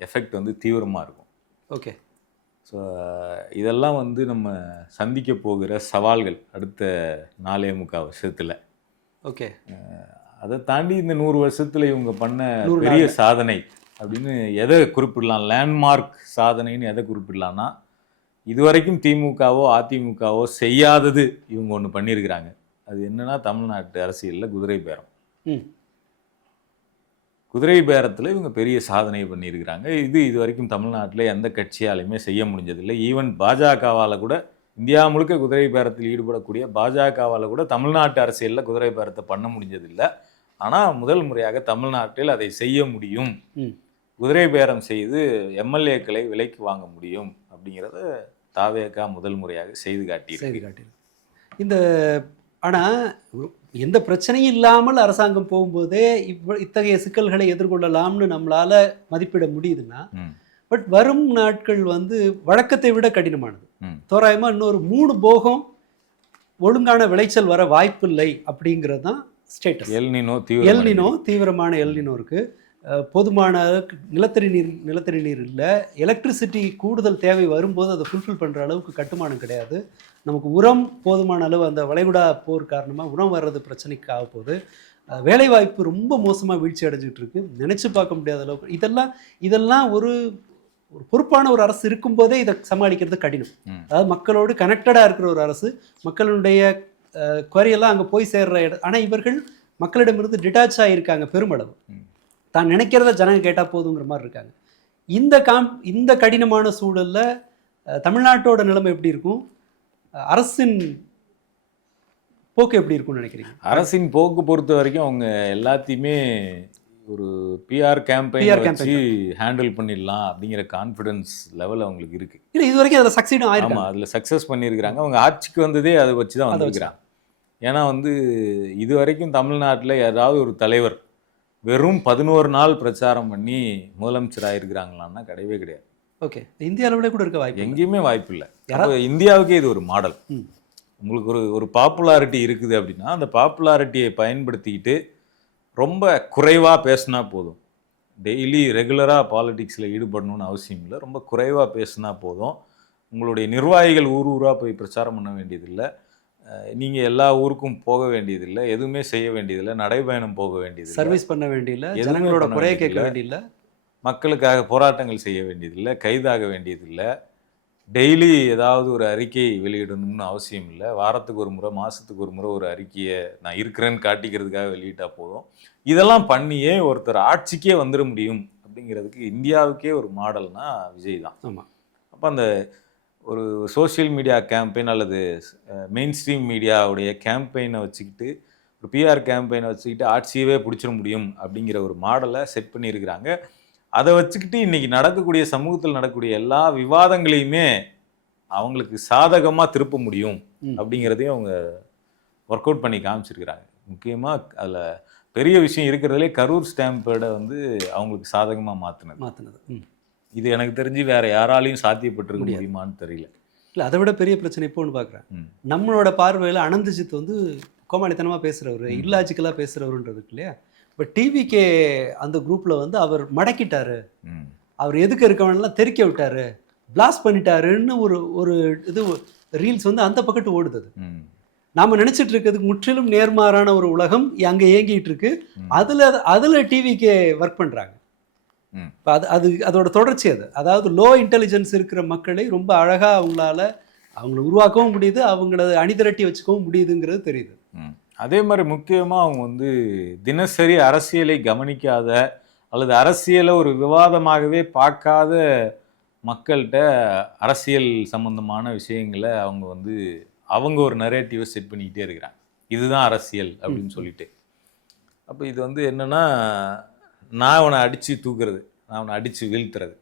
எஃபெக்ட் வந்து தீவிரமாக இருக்கும். ஓகே, ஸோ இதெல்லாம் வந்து நம்ம சந்திக்க போகிற சவால்கள் அடுத்த 4.25 வருஷத்தில். ஓகே, அதை தாண்டி இந்த 100 வருஷத்தில் இவங்க பண்ண பெரிய சாதனை அப்படின்னு எதை குறிப்பிடலாம், லேண்ட்மார்க் சாதனைன்னு எதை குறிப்பிடலான்னா, இதுவரைக்கும் திமுகவோ அதிமுகவோ செய்யாதது இவங்க ஒன்று பண்ணியிருக்கிறாங்க. அது என்னன்னா தமிழ்நாட்டு அரசியலில் குதிரை பேரம். குதிரை பேரத்தில் இவங்க பெரிய சாதனை பண்ணியிருக்கிறாங்க. இது வரைக்கும் தமிழ்நாட்டில் எந்த கட்சியாலையுமே செய்ய முடிஞ்சதில்லை. ஈவன் பாஜகவால் கூட, இந்தியா முழுக்க குதிரை பேரத்தில் ஈடுபடக்கூடிய பாஜகவால் கூட தமிழ்நாட்டு அரசியலில் குதிரை பேரத்தை பண்ண முடிஞ்சதில்லை. ஆனால் முதல் முறையாக தமிழ்நாட்டில் அதை செய்ய முடியும், குதிரை பேரம் செய்து எம்எல்ஏக்களை விலைக்கு வாங்க முடியும் அப்படிங்கிறத தாவேகா முதல் முறையாக செய்து காட்டி. இந்த ஆனால் எந்த பிரச்சனையும் இல்லாமல் அரசாங்கம் போகும்போதே இத்தகைய சிக்கல்களை எதிர்கொள்ளலாம்னு நம்மளால மதிப்பிட முடியுதுன்னா, பட் வரும் நாட்கள் வந்து வழக்கத்தை விட கடினமானது. தோராயமாக இன்னொரு 3 போகம் ஒழுங்கான விளைச்சல் வர வாய்ப்பில்லை அப்படிங்கிறது தான் ஸ்டேட்டஸ். எல்னினோ தீவிரமான எல்னினோ இருக்குது. போதுமான நிலத்தடி நீர் இல்லை. எலக்ட்ரிசிட்டி கூடுதல் தேவை வரும்போது அதை ஃபுல்ஃபில் பண்ணுற அளவுக்கு கட்டுமானம் கிடையாது. நமக்கு உரம் போதுமான அளவு, அந்த வளைகுடா போர் காரணமாக உரம் வர்றது பிரச்சனைக்கு ஆக போகுது. வேலைவாய்ப்பு ரொம்ப மோசமாக வீழ்ச்சி அடைஞ்சிட்டு இருக்கு, நினச்சி பார்க்க முடியாத அளவுக்கு. இதெல்லாம் ஒரு பொறுப்பான ஒரு அரசு இருக்கும்போதே இதை சமாளிக்கிறது கடினம். அதாவது மக்களோடு கனெக்டடாக இருக்கிற ஒரு அரசு, மக்களுடைய குறையெல்லாம் அங்கே போய் சேர்ற இடம். ஆனால் இவர்கள் மக்களிடமிருந்து டிட்டாச் ஆகியிருக்காங்க பெருமளவு. தான் நினைக்கிறத ஜனங்க கேட்டால் போதுங்கிற மாதிரி இருக்காங்க. இந்த கடினமான சூழலில் தமிழ்நாட்டோட நிலைமை எப்படி இருக்கும், அரசின் போக்கு எப்படி இருக்கும்னு நினைக்கிறீங்க? அரசின் போக்கு பொறுத்த வரைக்கும் அவங்க எல்லாத்தையுமே ஒரு பிஆர் கேம்பெயின் வச்சு ஹேண்டில் பண்ணிடலாம் அப்படிங்கிற கான்ஃபிடன்ஸ் லெவல் அவங்களுக்கு இருக்கு. இல்லை, இது வரைக்கும் அதில் சக்சீடும் ஆயிருக்கு. ஆமாம், அதில் சக்ஸஸ் பண்ணியிருக்கிறாங்க. அவங்க ஆட்சிக்கு வந்ததே அதை வச்சு தான் வந்திருக்கிறாங்க. ஏன்னா வந்து இது வரைக்கும் தமிழ்நாட்டில் ஏதாவது ஒரு தலைவர் வெறும் 11 நாள் பிரச்சாரம் பண்ணி முதலமைச்சர் ஆயிருக்கிறாங்களான்னா கிடையவே கிடையாது. ஓகே, இந்திய அளவில் கூட இருக்க வாய்ப்பு எங்கேயுமே வாய்ப்பு இல்லை. இந்தியாவுக்கே இது ஒரு மாடல். உங்களுக்கு ஒரு பாப்புலாரிட்டி இருக்குது அப்படின்னா அந்த பாப்புலாரிட்டியை பயன்படுத்திக்கிட்டு ரொம்ப குறைவாக பேசினா போதும். டெய்லி ரெகுலராக பாலிடிக்ஸில் ஈடுபடணும்னு அவசியம் இல்லை. ரொம்ப குறைவாக பேசினா போதும். உங்களுடைய நிர்வாகிகள் ஊர் ஊராக போய் பிரச்சாரம் பண்ண வேண்டியதில்லை. நீங்கள் எல்லா ஊருக்கும் போக வேண்டியதில்லை. எதுவுமே செய்ய வேண்டியதில்லை. நடைபயணம் போக வேண்டியதில்லை. சர்வீஸ் பண்ண வேண்டியதில்லை. எதுவுமே ஜனங்களோட பண்ண குறைய கேட்க வேண்டியதில்லை. வேண்டியதில்லை. மக்களுக்காக போராட்டங்கள் செய்ய வேண்டியதில்லை. கைதாக வேண்டியதில்லை. டெய்லி ஏதாவது ஒரு அறிக்கை வெளியிடணும்னு அவசியம் இல்லை. வாரத்துக்கு ஒரு முறை, மாதத்துக்கு ஒரு முறை ஒரு அறிக்கையை நான் இருக்கிறேன்னு காட்டிக்கிறதுக்காக வெளியிட்டா போதும். இதெல்லாம் பண்ணியே ஒருத்தர் ஆட்சிக்கே வந்துட முடியும் அப்படிங்கிறதுக்கு இந்தியாவுக்கே ஒரு மாடல்னா விஜய் தான். ஆமாம். அப்போ அந்த ஒரு சோஷியல் மீடியா கேம்பெயின் அல்லது மெயின் ஸ்ட்ரீம் மீடியாவுடைய கேம்பெயினை வச்சுக்கிட்டு, ஒரு பிஆர் கேம்பெயினை வச்சுக்கிட்டு ஆட்சியவே பிடிச்சிட முடியும் அப்படிங்கிற ஒரு மாடலை செட் பண்ணியிருக்கிறாங்க. அதை வச்சுக்கிட்டு இன்னைக்கு நடக்கக்கூடிய சமூகத்தில் நடக்கக்கூடிய எல்லா விவாதங்களையுமே அவங்களுக்கு சாதகமாக திருப்ப முடியும் அப்படிங்கிறதையும் அவங்க ஒர்க் அவுட் பண்ணி காமிச்சிருக்கிறாங்க. முக்கியமாக அதில் பெரிய விஷயம் இருக்கிறதுலே கரூர் ஸ்டாம்பேடை வந்து அவங்களுக்கு சாதகமாக மாற்றினது. இது எனக்கு தெரிஞ்சு வேற யாராலையும் சாத்தியப்பட்டிருக்க முடியுமான்னு தெரியல. இல்லை, அதை விட பெரிய பிரச்சனை இப்போ ஒன்று பார்க்குறேன். நம்மளோட பார்வையில் அனந்தஜித் வந்து கோமாளித்தனமாக பேசுகிறவர், இல்லாஜிக்கலாக பேசுகிறவருன்றதுக்கு இல்லையா. இப்போ டிவிகே அந்த குரூப்பில் வந்து அவர் மடக்கிட்டாரு, அவர் எதுக்கு இருக்கவனெல்லாம் தெறிக்க விட்டாரு, பிளாஸ்ட் பண்ணிட்டாருன்னு ஒரு இது ரீல்ஸ் வந்து அந்த பக்கத்து ஓடுது. நாம் நினச்சிட்டு இருக்கிறதுக்கு முற்றிலும் நேர்மாறான ஒரு உலகம் அங்கே இயங்கிட்டு இருக்கு. அதில் டிவிகே ஒர்க் பண்ணுறாங்க. இப்போ அதோட தொடர்ச்சி அது. அதாவது லோ இன்டெலிஜென்ஸ் இருக்கிற மக்களை ரொம்ப அழகாக அவங்கள உருவாக்கவும் முடியுது, அவங்கள அணிதிரட்டி வச்சுக்கவும் முடியுதுங்கிறது தெரியுது. அதே மாதிரி முக்கியமாக அவங்க வந்து தினசரி அரசியலை கவனிக்காத அல்லது அரசியலை ஒரு விவாதமாகவே பார்க்காத மக்கள்கிட்ட அரசியல் சம்பந்தமான விஷயங்களை அவங்க ஒரு நரேட்டிவை செட் பண்ணிக்கிட்டே இருக்கிறாங்க. இதுதான் அரசியல் அப்படின்னு சொல்லிட்டு. அப்போ இது வந்து என்னன்னா, நான் அவனை அடித்து தூக்குறது, நான் அவனை அடித்து வீழ்த்துறது,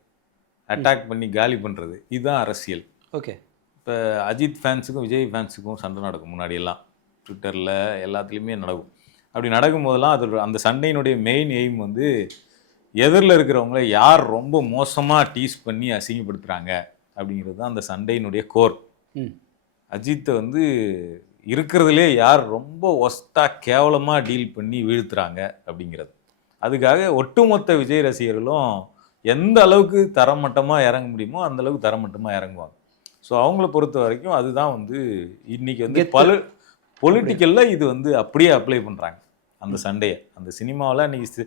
அட்டாக் பண்ணி காலி பண்ணுறது, இதுதான் அரசியல். ஓகே. இப்போ அஜித் ஃபேன்ஸுக்கும் விஜய் ஃபேன்ஸுக்கும் சண்டை நடக்கும் முன்னாடியெல்லாம், ட்விட்டரில் எல்லாத்துலேயுமே நடக்கும். அப்படி நடக்கும்போதெல்லாம் அந்த சண்டையினுடைய மெயின் எய்ம் வந்து எதிரில் இருக்கிறவங்கள யார் ரொம்ப மோசமாக டீஸ் பண்ணி அசிங்கப்படுத்துகிறாங்க அப்படிங்கிறது தான் அந்த சண்டையினுடைய கோர். அஜித்தை வந்து இருக்கிறதுலே யார் ரொம்ப ஒஸ்ட்டாக கேவலமாக டீல் பண்ணி வீழ்த்துறாங்க அப்படிங்கிறது. அதுக்காக ஒட்டுமொத்த விஜய் ரசிகர்களும் எந்த அளவுக்கு தரமட்டமாக இறங்க முடியுமோ அந்த அளவுக்கு தரமட்டமாக இறங்குவாங்க. ஸோ அவங்கள பொறுத்த வரைக்கும் அதுதான் வந்து இன்னைக்கு வந்து பொலிட்டிக்கலில் இது வந்து அப்படியே அப்ளை பண்ணுறாங்க அந்த சண்டையை. அந்த சினிமாவில் இன்னைக்கு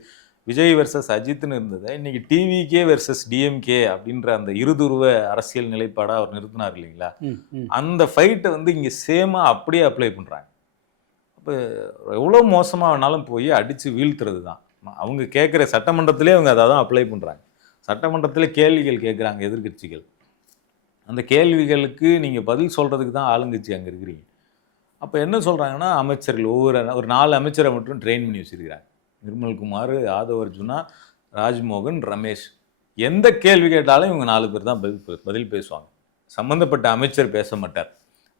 விஜய் வெர்சஸ் அஜித்னு இருந்ததை இன்னைக்கு டிவிகே வெர்சஸ் டிஎம்கே அப்படின்ற அந்த இருதுருவ அரசியல் நிலைப்பாடாக அவர் நிறுத்தினார் இல்லைங்களா. அந்த ஃபைட்டை வந்து இங்கே சேமாக அப்படியே அப்ளை பண்ணுறாங்க. அப்போ எவ்வளோ மோசமாக வேணாலும் போய் அடித்து வீழ்த்துறது தான் அவங்க கேட்குற. சட்டமன்றத்திலே அவங்க அதை தான் அப்ளை பண்ணுறாங்க. சட்டமன்றத்தில் கேள்விகள் கேட்குறாங்க எதிர்கட்சிகள். அந்த கேள்விகளுக்கு நீங்கள் பதில் சொல்கிறதுக்கு தான் ஆளுங்கட்சி அங்கே இருக்கிறீங்க. அப்போ என்ன சொல்கிறாங்கன்னா, அமைச்சர்கள் ஒரு 4 அமைச்சரை மட்டும் ட்ரெயின் பண்ணி வச்சுருக்கிறாங்க. நிர்மல்குமார், ஆதவ் அர்ஜுனா, ராஜ்மோகன், ரமேஷ். எந்த கேள்வி கேட்டாலும் இவங்க 4 பேர் தான் பதில் பேசுவாங்க. சம்மந்தப்பட்ட அமைச்சர் பேச மாட்டார்.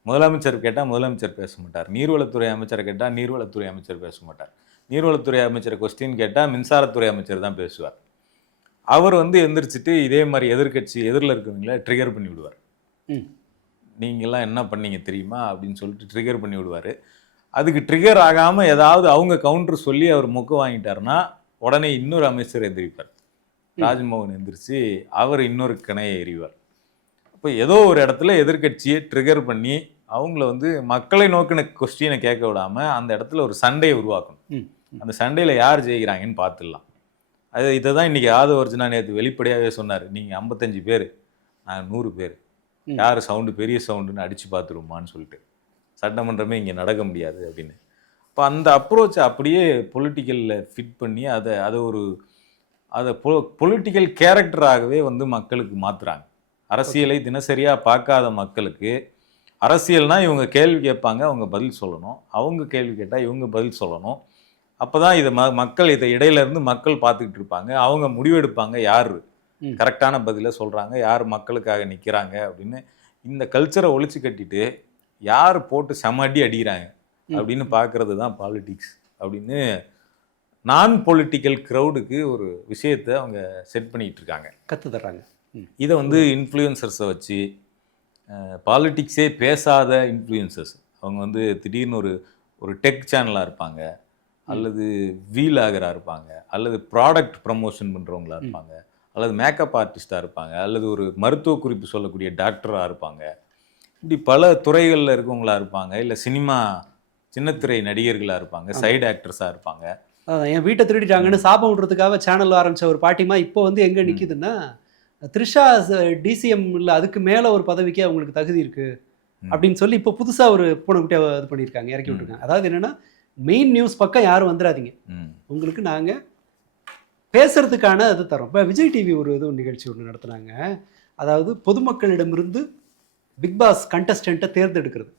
முதலமைச்சர் கேட்டால் முதலமைச்சர் பேச மாட்டார். நீர்வளத்துறை அமைச்சரை கேட்டால் நீர்வளத்துறை அமைச்சர் பேச மாட்டார். நீர்வளத்துறை அமைச்சர் கொஸ்டின் கேட்டால் மின்சாரத்துறை அமைச்சர் தான் பேசுவார். அவர் வந்து எந்திரிச்சிட்டு இதே மாதிரி எதிர்கட்சி எதிரில் இருக்கிறவங்கள ட்ரிகர் பண்ணி விடுவார். நீங்கள்லாம் என்ன பண்ணீங்க தெரியுமா அப்படின்னு சொல்லிட்டு ட்ரிகர் பண்ணி விடுவார். அதுக்கு ட்ரிகர் ஆகாமல் ஏதாவது அவங்க கவுண்டர் சொல்லி அவர் மொக்க வாங்கிட்டாருன்னா உடனே இன்னொரு அமைச்சர் எந்திரிப்பார். ராஜ்மோகன் எந்திரிச்சு அவர் இன்னொரு கணையை எறிவார். அப்போ ஏதோ ஒரு இடத்துல எதிர்கட்சியை ட்ரிகர் பண்ணி அவங்கள வந்து மக்களை நோக்கின கொஸ்டினை கேட்க விடாமல் அந்த இடத்துல ஒரு சண்டையை உருவாக்கணும். அந்த சண்டையில் யார் ஜெயிக்கிறாங்கன்னு பார்த்துடலாம். இதை தான் இன்றைக்கி ஆதவ் அர்ஜுனா நேற்று வெளிப்படையாகவே சொன்னார். நீங்கள் 55 பேர், நாங்கள் 100 பேர், யார் சவுண்டு பெரிய சவுண்டுன்னு அடித்து பார்த்துருமான்னு சொல்லிட்டு, சட்டமன்றமே இங்கே நடக்க முடியாது அப்படின்னு. இப்போ அந்த அப்ரோச்சை அப்படியே பொலிட்டிக்கலில் ஃபிட் பண்ணி அதை பொலிட்டிக்கல் கேரக்டராகவே வந்து மக்களுக்கு மாற்றுறாங்க. அரசியலை தினசரியாக பார்க்காத மக்களுக்கு அரசியல்னால் இவங்க கேள்வி கேட்பாங்க, அவங்க பதில் சொல்லணும். அவங்க கேள்வி கேட்டால் இவங்க பதில் சொல்லணும். அப்போ தான் இதை மக்கள் இதை இடையிலேருந்து மக்கள் பார்த்துக்கிட்டு இருப்பாங்க. அவங்க முடிவெடுப்பாங்க யார் கரெக்டான பதிலை சொல்கிறாங்க, யார் மக்களுக்காக நிற்கிறாங்க அப்படின்னு. இந்த கல்ச்சரை ஒழிச்சு கட்டிட்டு யார் போட்டு செம அடிக்கிறாங்க அப்படின்னு பார்க்கறது தான் பாலிடிக்ஸ் அப்படின்னு நான் பொலிட்டிக்கல் க்ரௌடுக்கு ஒரு விஷயத்தை அவங்க செட் பண்ணிகிட்டு இருக்காங்க, கற்று தர்றாங்க. இதை வந்து இன்ஃப்ளூயன்சர்ஸை வச்சு, பாலிட்டிக்ஸே பேசாத இன்ஃப்ளூயன்சர்ஸ், அவங்க வந்து திடீர்னு ஒரு ஒரு டெக் சேனலாக இருப்பாங்க, அல்லது வீலாகராக இருப்பாங்க, அல்லது ப்ராடக்ட் ப்ரமோஷன் பண்ணுறவங்களா இருப்பாங்க, அல்லது மேக்கப் ஆர்டிஸ்டாக இருப்பாங்க, அல்லது ஒரு மருத்துவ குறிப்பு சொல்லக்கூடிய டாக்டராக இருப்பாங்க. இப்படி பல துறைகளில் இருக்கவங்களா இருப்பாங்க, இல்லை சினிமா சின்னத்திரை நடிகர்களாக இருப்பாங்க, சைடு ஆக்டர்ஸாக இருப்பாங்க. என் வீட்டை திருடிட்டாங்கன்னு சாபம் விடுறதுக்காக சேனல் ஆரம்பிச்ச ஒரு பாட்டிமா இப்போ வந்து எங்க நிக்குதுன்னா, த்ரிஷா டிசிஎம் இல்ல அதுக்கு மேல ஒரு பதவிக்கு அவங்களுக்கு தகுதி இருக்கு அப்படின்னு சொல்லி இப்போ புதுசா ஒரு பூனைக்குட்டியா இது பண்ணியிருக்காங்க, இறக்கி விட்டுருக்காங்க. அதாவது என்னன்னா, மெயின் நியூஸ் பக்கம் யாரும் வந்துடாதீங்க, உங்களுக்கு நாங்க பேசுறதுக்கான இது தரோம். இப்போ விஜய் டிவி ஒரு இது நிகழ்ச்சி ஒன்று நடத்துனாங்க. அதாவது பொதுமக்களிடமிருந்து பிக் பாஸ் கண்டஸ்டண்ட்டை தேர்ந்தெடுக்கிறது.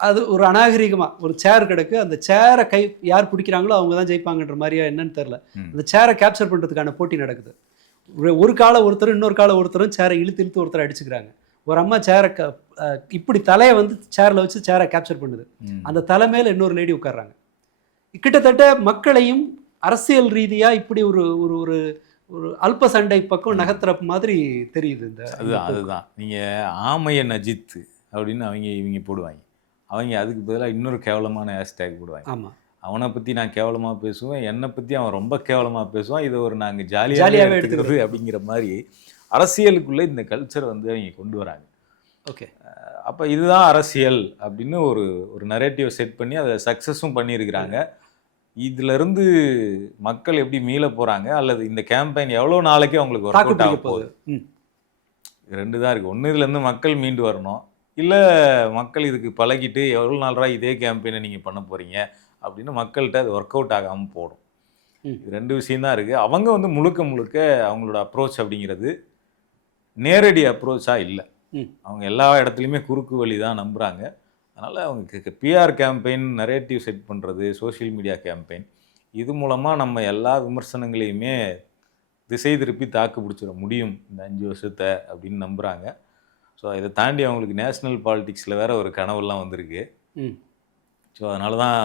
அது ஒரு அநாகரிகமா ஒரு சேர் கிடக்கு, அந்த சேரை யார் பிடிக்கிறாங்களோ அவங்க தான் ஜெயிப்பாங்கன்ற மாதிரியா என்னன்னு தெரியல. அந்த சேரை கேப்சர் பண்றதுக்கான போட்டி நடக்குது. ஒரு கால ஒருத்தரும் இன்னொரு கால ஒருத்தரும் சேரை இழுத்து இழுத்து ஒருத்தர் அடிச்சுக்கிறாங்க. ஒரு அம்மா சேரை இப்படி தலையை வந்து சேர்ல வச்சு சேரை கேப்சர் பண்ணுது. அந்த தலை மேல இன்னொரு லேடி உட்கார்றாங்க. கிட்டத்தட்ட மக்களையும் அரசியல் ரீதியா இப்படி ஒரு ஒரு ஒரு ஒரு அல்ப சண்டை பக்கம் நகர்த்துற மாதிரி தெரியுது. இந்த அதுதான் நீங்க ஆமையன் அஜித் அப்படின்னு இவங்க போடுவாங்க. அவங்க அதுக்கு பதிலாக இன்னொரு கேவலமான ஹேஷ்டேக் போடுவாங்க. ஆமாம், அவனை பற்றி நான் கேவலமாக பேசுவேன், என்னை பற்றி அவன் ரொம்ப கேவலமாக பேசுவான், இதை ஒரு நாங்கள் ஜாலியாகவே எடுத்துக்கிறது அப்படிங்கிற மாதிரி அரசியலுக்குள்ளே இந்த கல்ச்சரை வந்து அவங்க கொண்டு வராங்க. ஓகே, அப்போ இதுதான் அரசியல் அப்படின்னு ஒரு ஒரு நரேட்டிவ் செட் பண்ணி அதை சக்ஸஸும் பண்ணியிருக்கிறாங்க. இதிலிருந்து மக்கள் எப்படி மீள போகிறாங்க, அல்லது இந்த கேம்பெயின் எவ்வளோ நாளைக்கு அவங்களுக்கு ஒர்க் அவுட் ஆக போகுது, ரெண்டு தான் இருக்குது. ஒன்று இதுலேருந்து மக்கள் மீண்டு வரணும், இல்லை மக்கள் இதுக்கு பழகிட்டு எவ்வளோ நாளாக இதே கேம்பெயினை நீங்கள் பண்ண போகிறீங்க அப்படின்னு மக்கள்கிட்ட அது ஒர்க் அவுட் ஆகாமல் போடும். இது ரெண்டு விஷயந்தான் இருக்குது. அவங்க வந்து முழுக்க முழுக்க அவங்களோட அப்ரோச் அப்படிங்கிறது நேரடி அப்ரோச்சாக இல்லை. அவங்க எல்லா இடத்துலையுமே குறுக்கு வழி தான் நம்புகிறாங்க. அதனால் அவங்க பிஆர் கேம்பெயின், நரேட்டிவ் செட் பண்ணுறது, சோஷியல் மீடியா கேம்பெயின், இது மூலமாக நம்ம எல்லா விமர்சனங்களையுமே திசை திருப்பி தாக்கு பிடிச்சிட முடியும் இந்த 5 வருஷத்தை அப்படின்னு நம்புகிறாங்க. ஸோ இதை தாண்டி அவங்களுக்கு நேஷ்னல் பாலிடிக்ஸில் வேறு ஒரு கனவுலாம் வந்திருக்கு. ஸோ அதனால தான்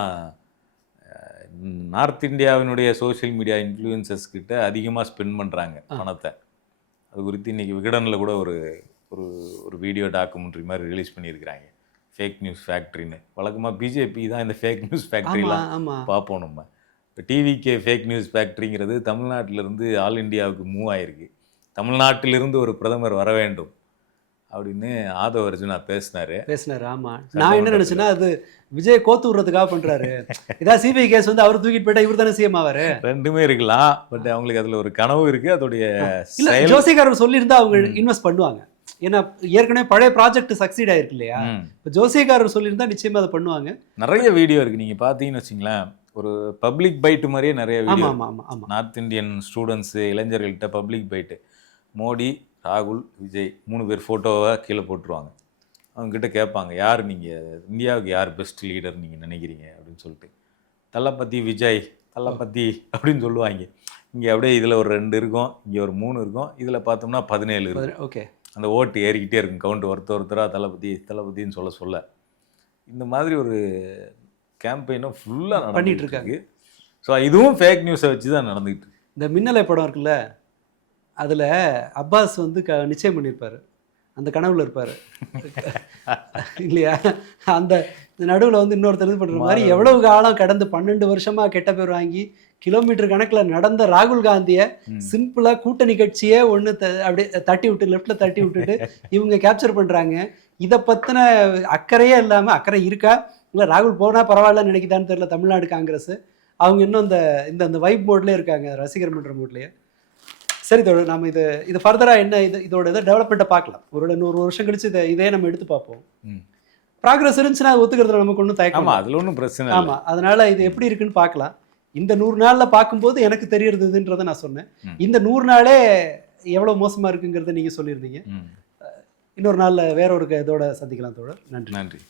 நார்த் இந்தியாவினுடைய சோஷியல் மீடியா இன்ஃப்ளூயன்சர்ஸ் கிட்ட அதிகமாக ஸ்பெண்ட் பண்ணுறாங்க பணத்தை. அது குறித்து இன்றைக்கி விகடனில் கூட ஒரு ஒரு ஒரு வீடியோ டாக்குமெண்ட்ரி மாதிரி ரிலீஸ் பண்ணியிருக்கிறாங்க, ஃபேக் நியூஸ் ஃபேக்ட்ரின்னு. வழக்கமாக பிஜேபி தான் இந்த ஃபேக் நியூஸ் ஃபேக்ட்ரிலாம் பார்ப்போம் நம்ம. இப்போ டிவிகே ஃபேக் நியூஸ் ஃபேக்ட்ரிங்கிறது தமிழ்நாட்டிலிருந்து ஆல் இண்டியாவுக்கு மூவ் ஆகிருக்கு. தமிழ்நாட்டிலிருந்து ஒரு பிரதமர் வர வேண்டும் அப்படின்னு ஆதவ அர்ஜுனா பேசினாரு. ஆமா, நான் என்ன நினைச்சேன்னா அது விஜய் கோத்து விடுறதுக்காக பண்றாரு. இதான் சிபிஐ கேஸ் வந்து அவர் தூக்கிட்டு போயிட்டா இவர் தானே சிஎம் ஆவாரு. ரெண்டுமே இருக்கலாம், பட் அவங்களுக்கு அதுல ஒரு கனவு இருக்கு. அதோடைய ஜோசிகாரர் சொல்லியிருந்தா அவங்க இன்வெஸ்ட் பண்ணுவாங்க. ஏன்னா ஏற்கனவே பழைய ப்ராஜெக்ட் சக்சீட் ஆயிருக்கு இல்லையா. இப்போ ஜோசிகாரர் சொல்லியிருந்தா நிச்சயமா அதை பண்ணுவாங்க. நிறைய வீடியோ இருக்கு, நீங்க பாத்தீங்கன்னு வச்சுங்களேன். ஒரு பப்ளிக் பைட் மாதிரியே நிறைய வீடியோ. நார்த் இந்தியன் ஸ்டூடெண்ட்ஸ் இளைஞர்கள்ட்ட பப்ளிக் பைட்டு, மோடி, ராகுல், விஜய் 3 பேர் ஃபோட்டோவை கீழே போட்டுருவாங்க. அவங்ககிட்ட கேட்பாங்க, யார் நீங்கள் இந்தியாவுக்கு யார் பெஸ்ட் லீடர் நீங்கள் நினைக்கிறீங்க அப்படின்னு சொல்லிட்டு. தளபதி விஜய், தளபதி அப்படின்னு சொல்லுவாங்க. இங்கே அப்படியே இதில் ஒரு 2 இருக்கும், இங்கே ஒரு 3 இருக்கும், இதில் பார்த்தோம்னா 17 இருக்கும். ஓகே, அந்த ஓட்டு ஏறிக்கிட்டே இருக்கும், கவுண்ட் ஒருத்தராக தளபதி தளபதின்னு சொல்ல இந்த மாதிரி ஒரு கேம்பெயினும் ஃபுல்லாக பண்ணிகிட்டு இருக்காங்க. ஸோ இதுவும் ஃபேக் நியூஸை வச்சு தான் நடந்துக்கிட்டு. இந்த மின்னலை படம் இருக்குல்ல, அதில் அப்பாஸ் வந்து நிச்சயம் பண்ணியிருப்பார், அந்த கனவுல இருப்பார் இல்லையா. அந்த நடுவில் வந்து இன்னொருத்தர் இது பண்ணுற மாதிரி எவ்வளவு காலம் கடந்து 12 வருஷமாக கெட்ட பேர் வாங்கி கிலோமீட்டர் கணக்கில் நடந்த ராகுல் காந்தியை சிம்பிளாக கூட்டணி கட்சியே ஒன்று அப்படியே தட்டி விட்டு லெஃப்டில் தட்டி விட்டுட்டு இவங்க கேப்சர் பண்ணுறாங்க. இதை பற்றின அக்கறையே இல்லாமல், அக்கறை இருக்கா இல்லை ராகுல் போனால் பரவாயில்லன்னு நினைக்குதான்னு தெரியல தமிழ்நாடு காங்கிரஸ். அவங்க இன்னும் இந்த இந்த வைப் மோட்லேயே இருக்காங்க, ரசிகர் மன்ற மோட்லேயே. சரி தோழர், நம்ம இது ஃபர்தராக என்ன இதோட இதை டெவலப்மெண்ட்டை பார்க்கலாம். ஒரு 100 வருஷம் கழிச்சு இதே நம்ம எடுத்து பார்ப்போம். ப்ராக்ரஸ் இருந்துச்சுன்னா ஒத்துக்கிறதுல நமக்கு ஒன்றும் தயக்கம், அதில் ஒன்றும் பிரச்சனை. ஆமாம், அதனால இது எப்படி இருக்குன்னு பார்க்கலாம். இந்த 100 நாளில் பார்க்கும்போது எனக்கு தெரியறதுன்றதை நான் சொன்னேன். இந்த 100 நாளே எவ்வளோ மோசமாக இருக்குங்கிறத நீங்கள் சொல்லியிருந்தீங்க. இன்னொரு நாளில் வேற ஒரு இதோட சந்திக்கலாம் தோழர். நன்றி.